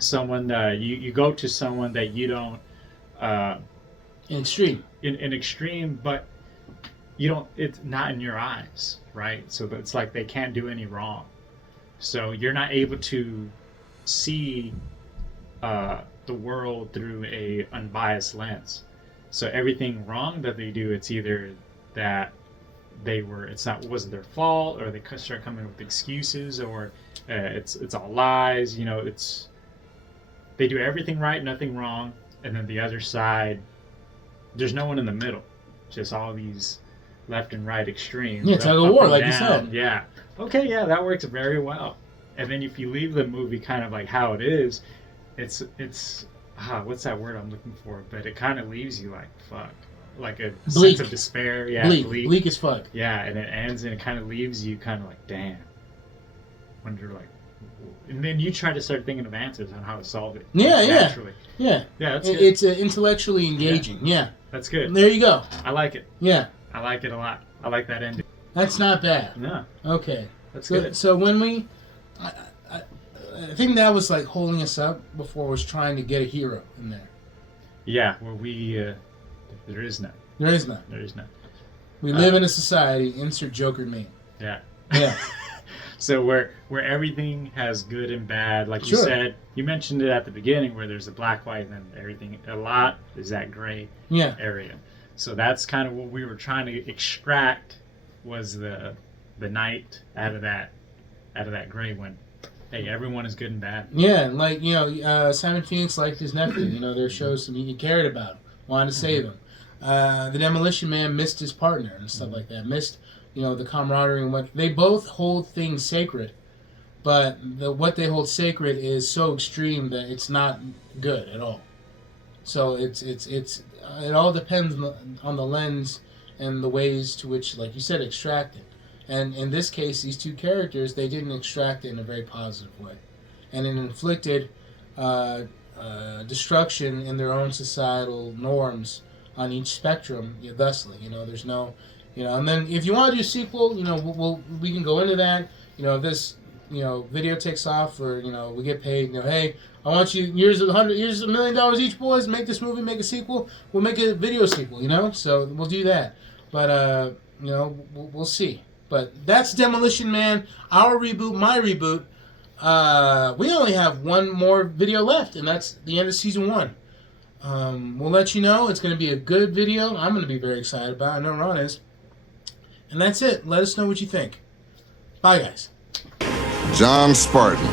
someone that you go to someone that you don't In extreme. in extreme, but you don't. It's not in your eyes, right? So it's like they can't do any wrong. So you're not able to see the world through a unbiased lens. So everything wrong that they do, it's either that wasn't their fault, or they start coming with excuses, or it's all lies. You know, they do everything right, nothing wrong, and then the other side, there's no one in the middle, just all these left and right extremes. Yeah, tug of war, like you down. said. Yeah. Okay, yeah, that works very well. And then if you leave the movie kind of like how it is, it's what's that word I'm looking for? But it kind of leaves you like, fuck, like a Bleak. sense of despair. Yeah, Bleak as fuck. Yeah, and it ends and it kind of leaves you kind of like, damn. Wonder like, and then you try to start thinking of answers on how to solve it. Yeah, naturally. Yeah. Yeah, that's good. It's intellectually engaging. Yeah. That's good. There you go. I like it. Yeah. I like it a lot. I like that ending. That's not bad. No, Okay. that's good. So when I think that was like holding us up before was trying to get a hero in there. Yeah, well, there is none. There is none. There is none. We live in a society, insert Joker meme. Yeah. Yeah. So where everything has good and bad, like you Sure. said, you mentioned it at the beginning, where there's a black, white, and then everything. A lot is that gray Yeah. area. So that's kind of what we were trying to extract, was the night out of that gray, when, hey, everyone is good and bad. Yeah, like, Simon Phoenix liked his nephew. There shows some he cared about him, wanted to save him. The Demolition Man missed his partner and stuff like that. Missed, the camaraderie and what they both hold things sacred, but what they hold sacred is so extreme that it's not good at all. So it all depends on the lens and the ways to which, like you said, extract it. And in this case, these two characters, they didn't extract it in a very positive way, and it inflicted destruction in their own societal norms on each spectrum. Thusly, there's no, and then if you want to do a sequel, we can go into that. If this, video takes off, or we get paid. Hey, I want you, here's $1 million each, boys. Make this movie, make a sequel. We'll make a video sequel. So we'll do that. But we'll see. But that's Demolition Man, our reboot, my reboot. We only have one more video left, and that's the end of season 1. We'll let you know. It's going to be a good video. I'm going to be very excited about it. I know Ron is. And that's it. Let us know what you think. Bye, guys. John Spartan.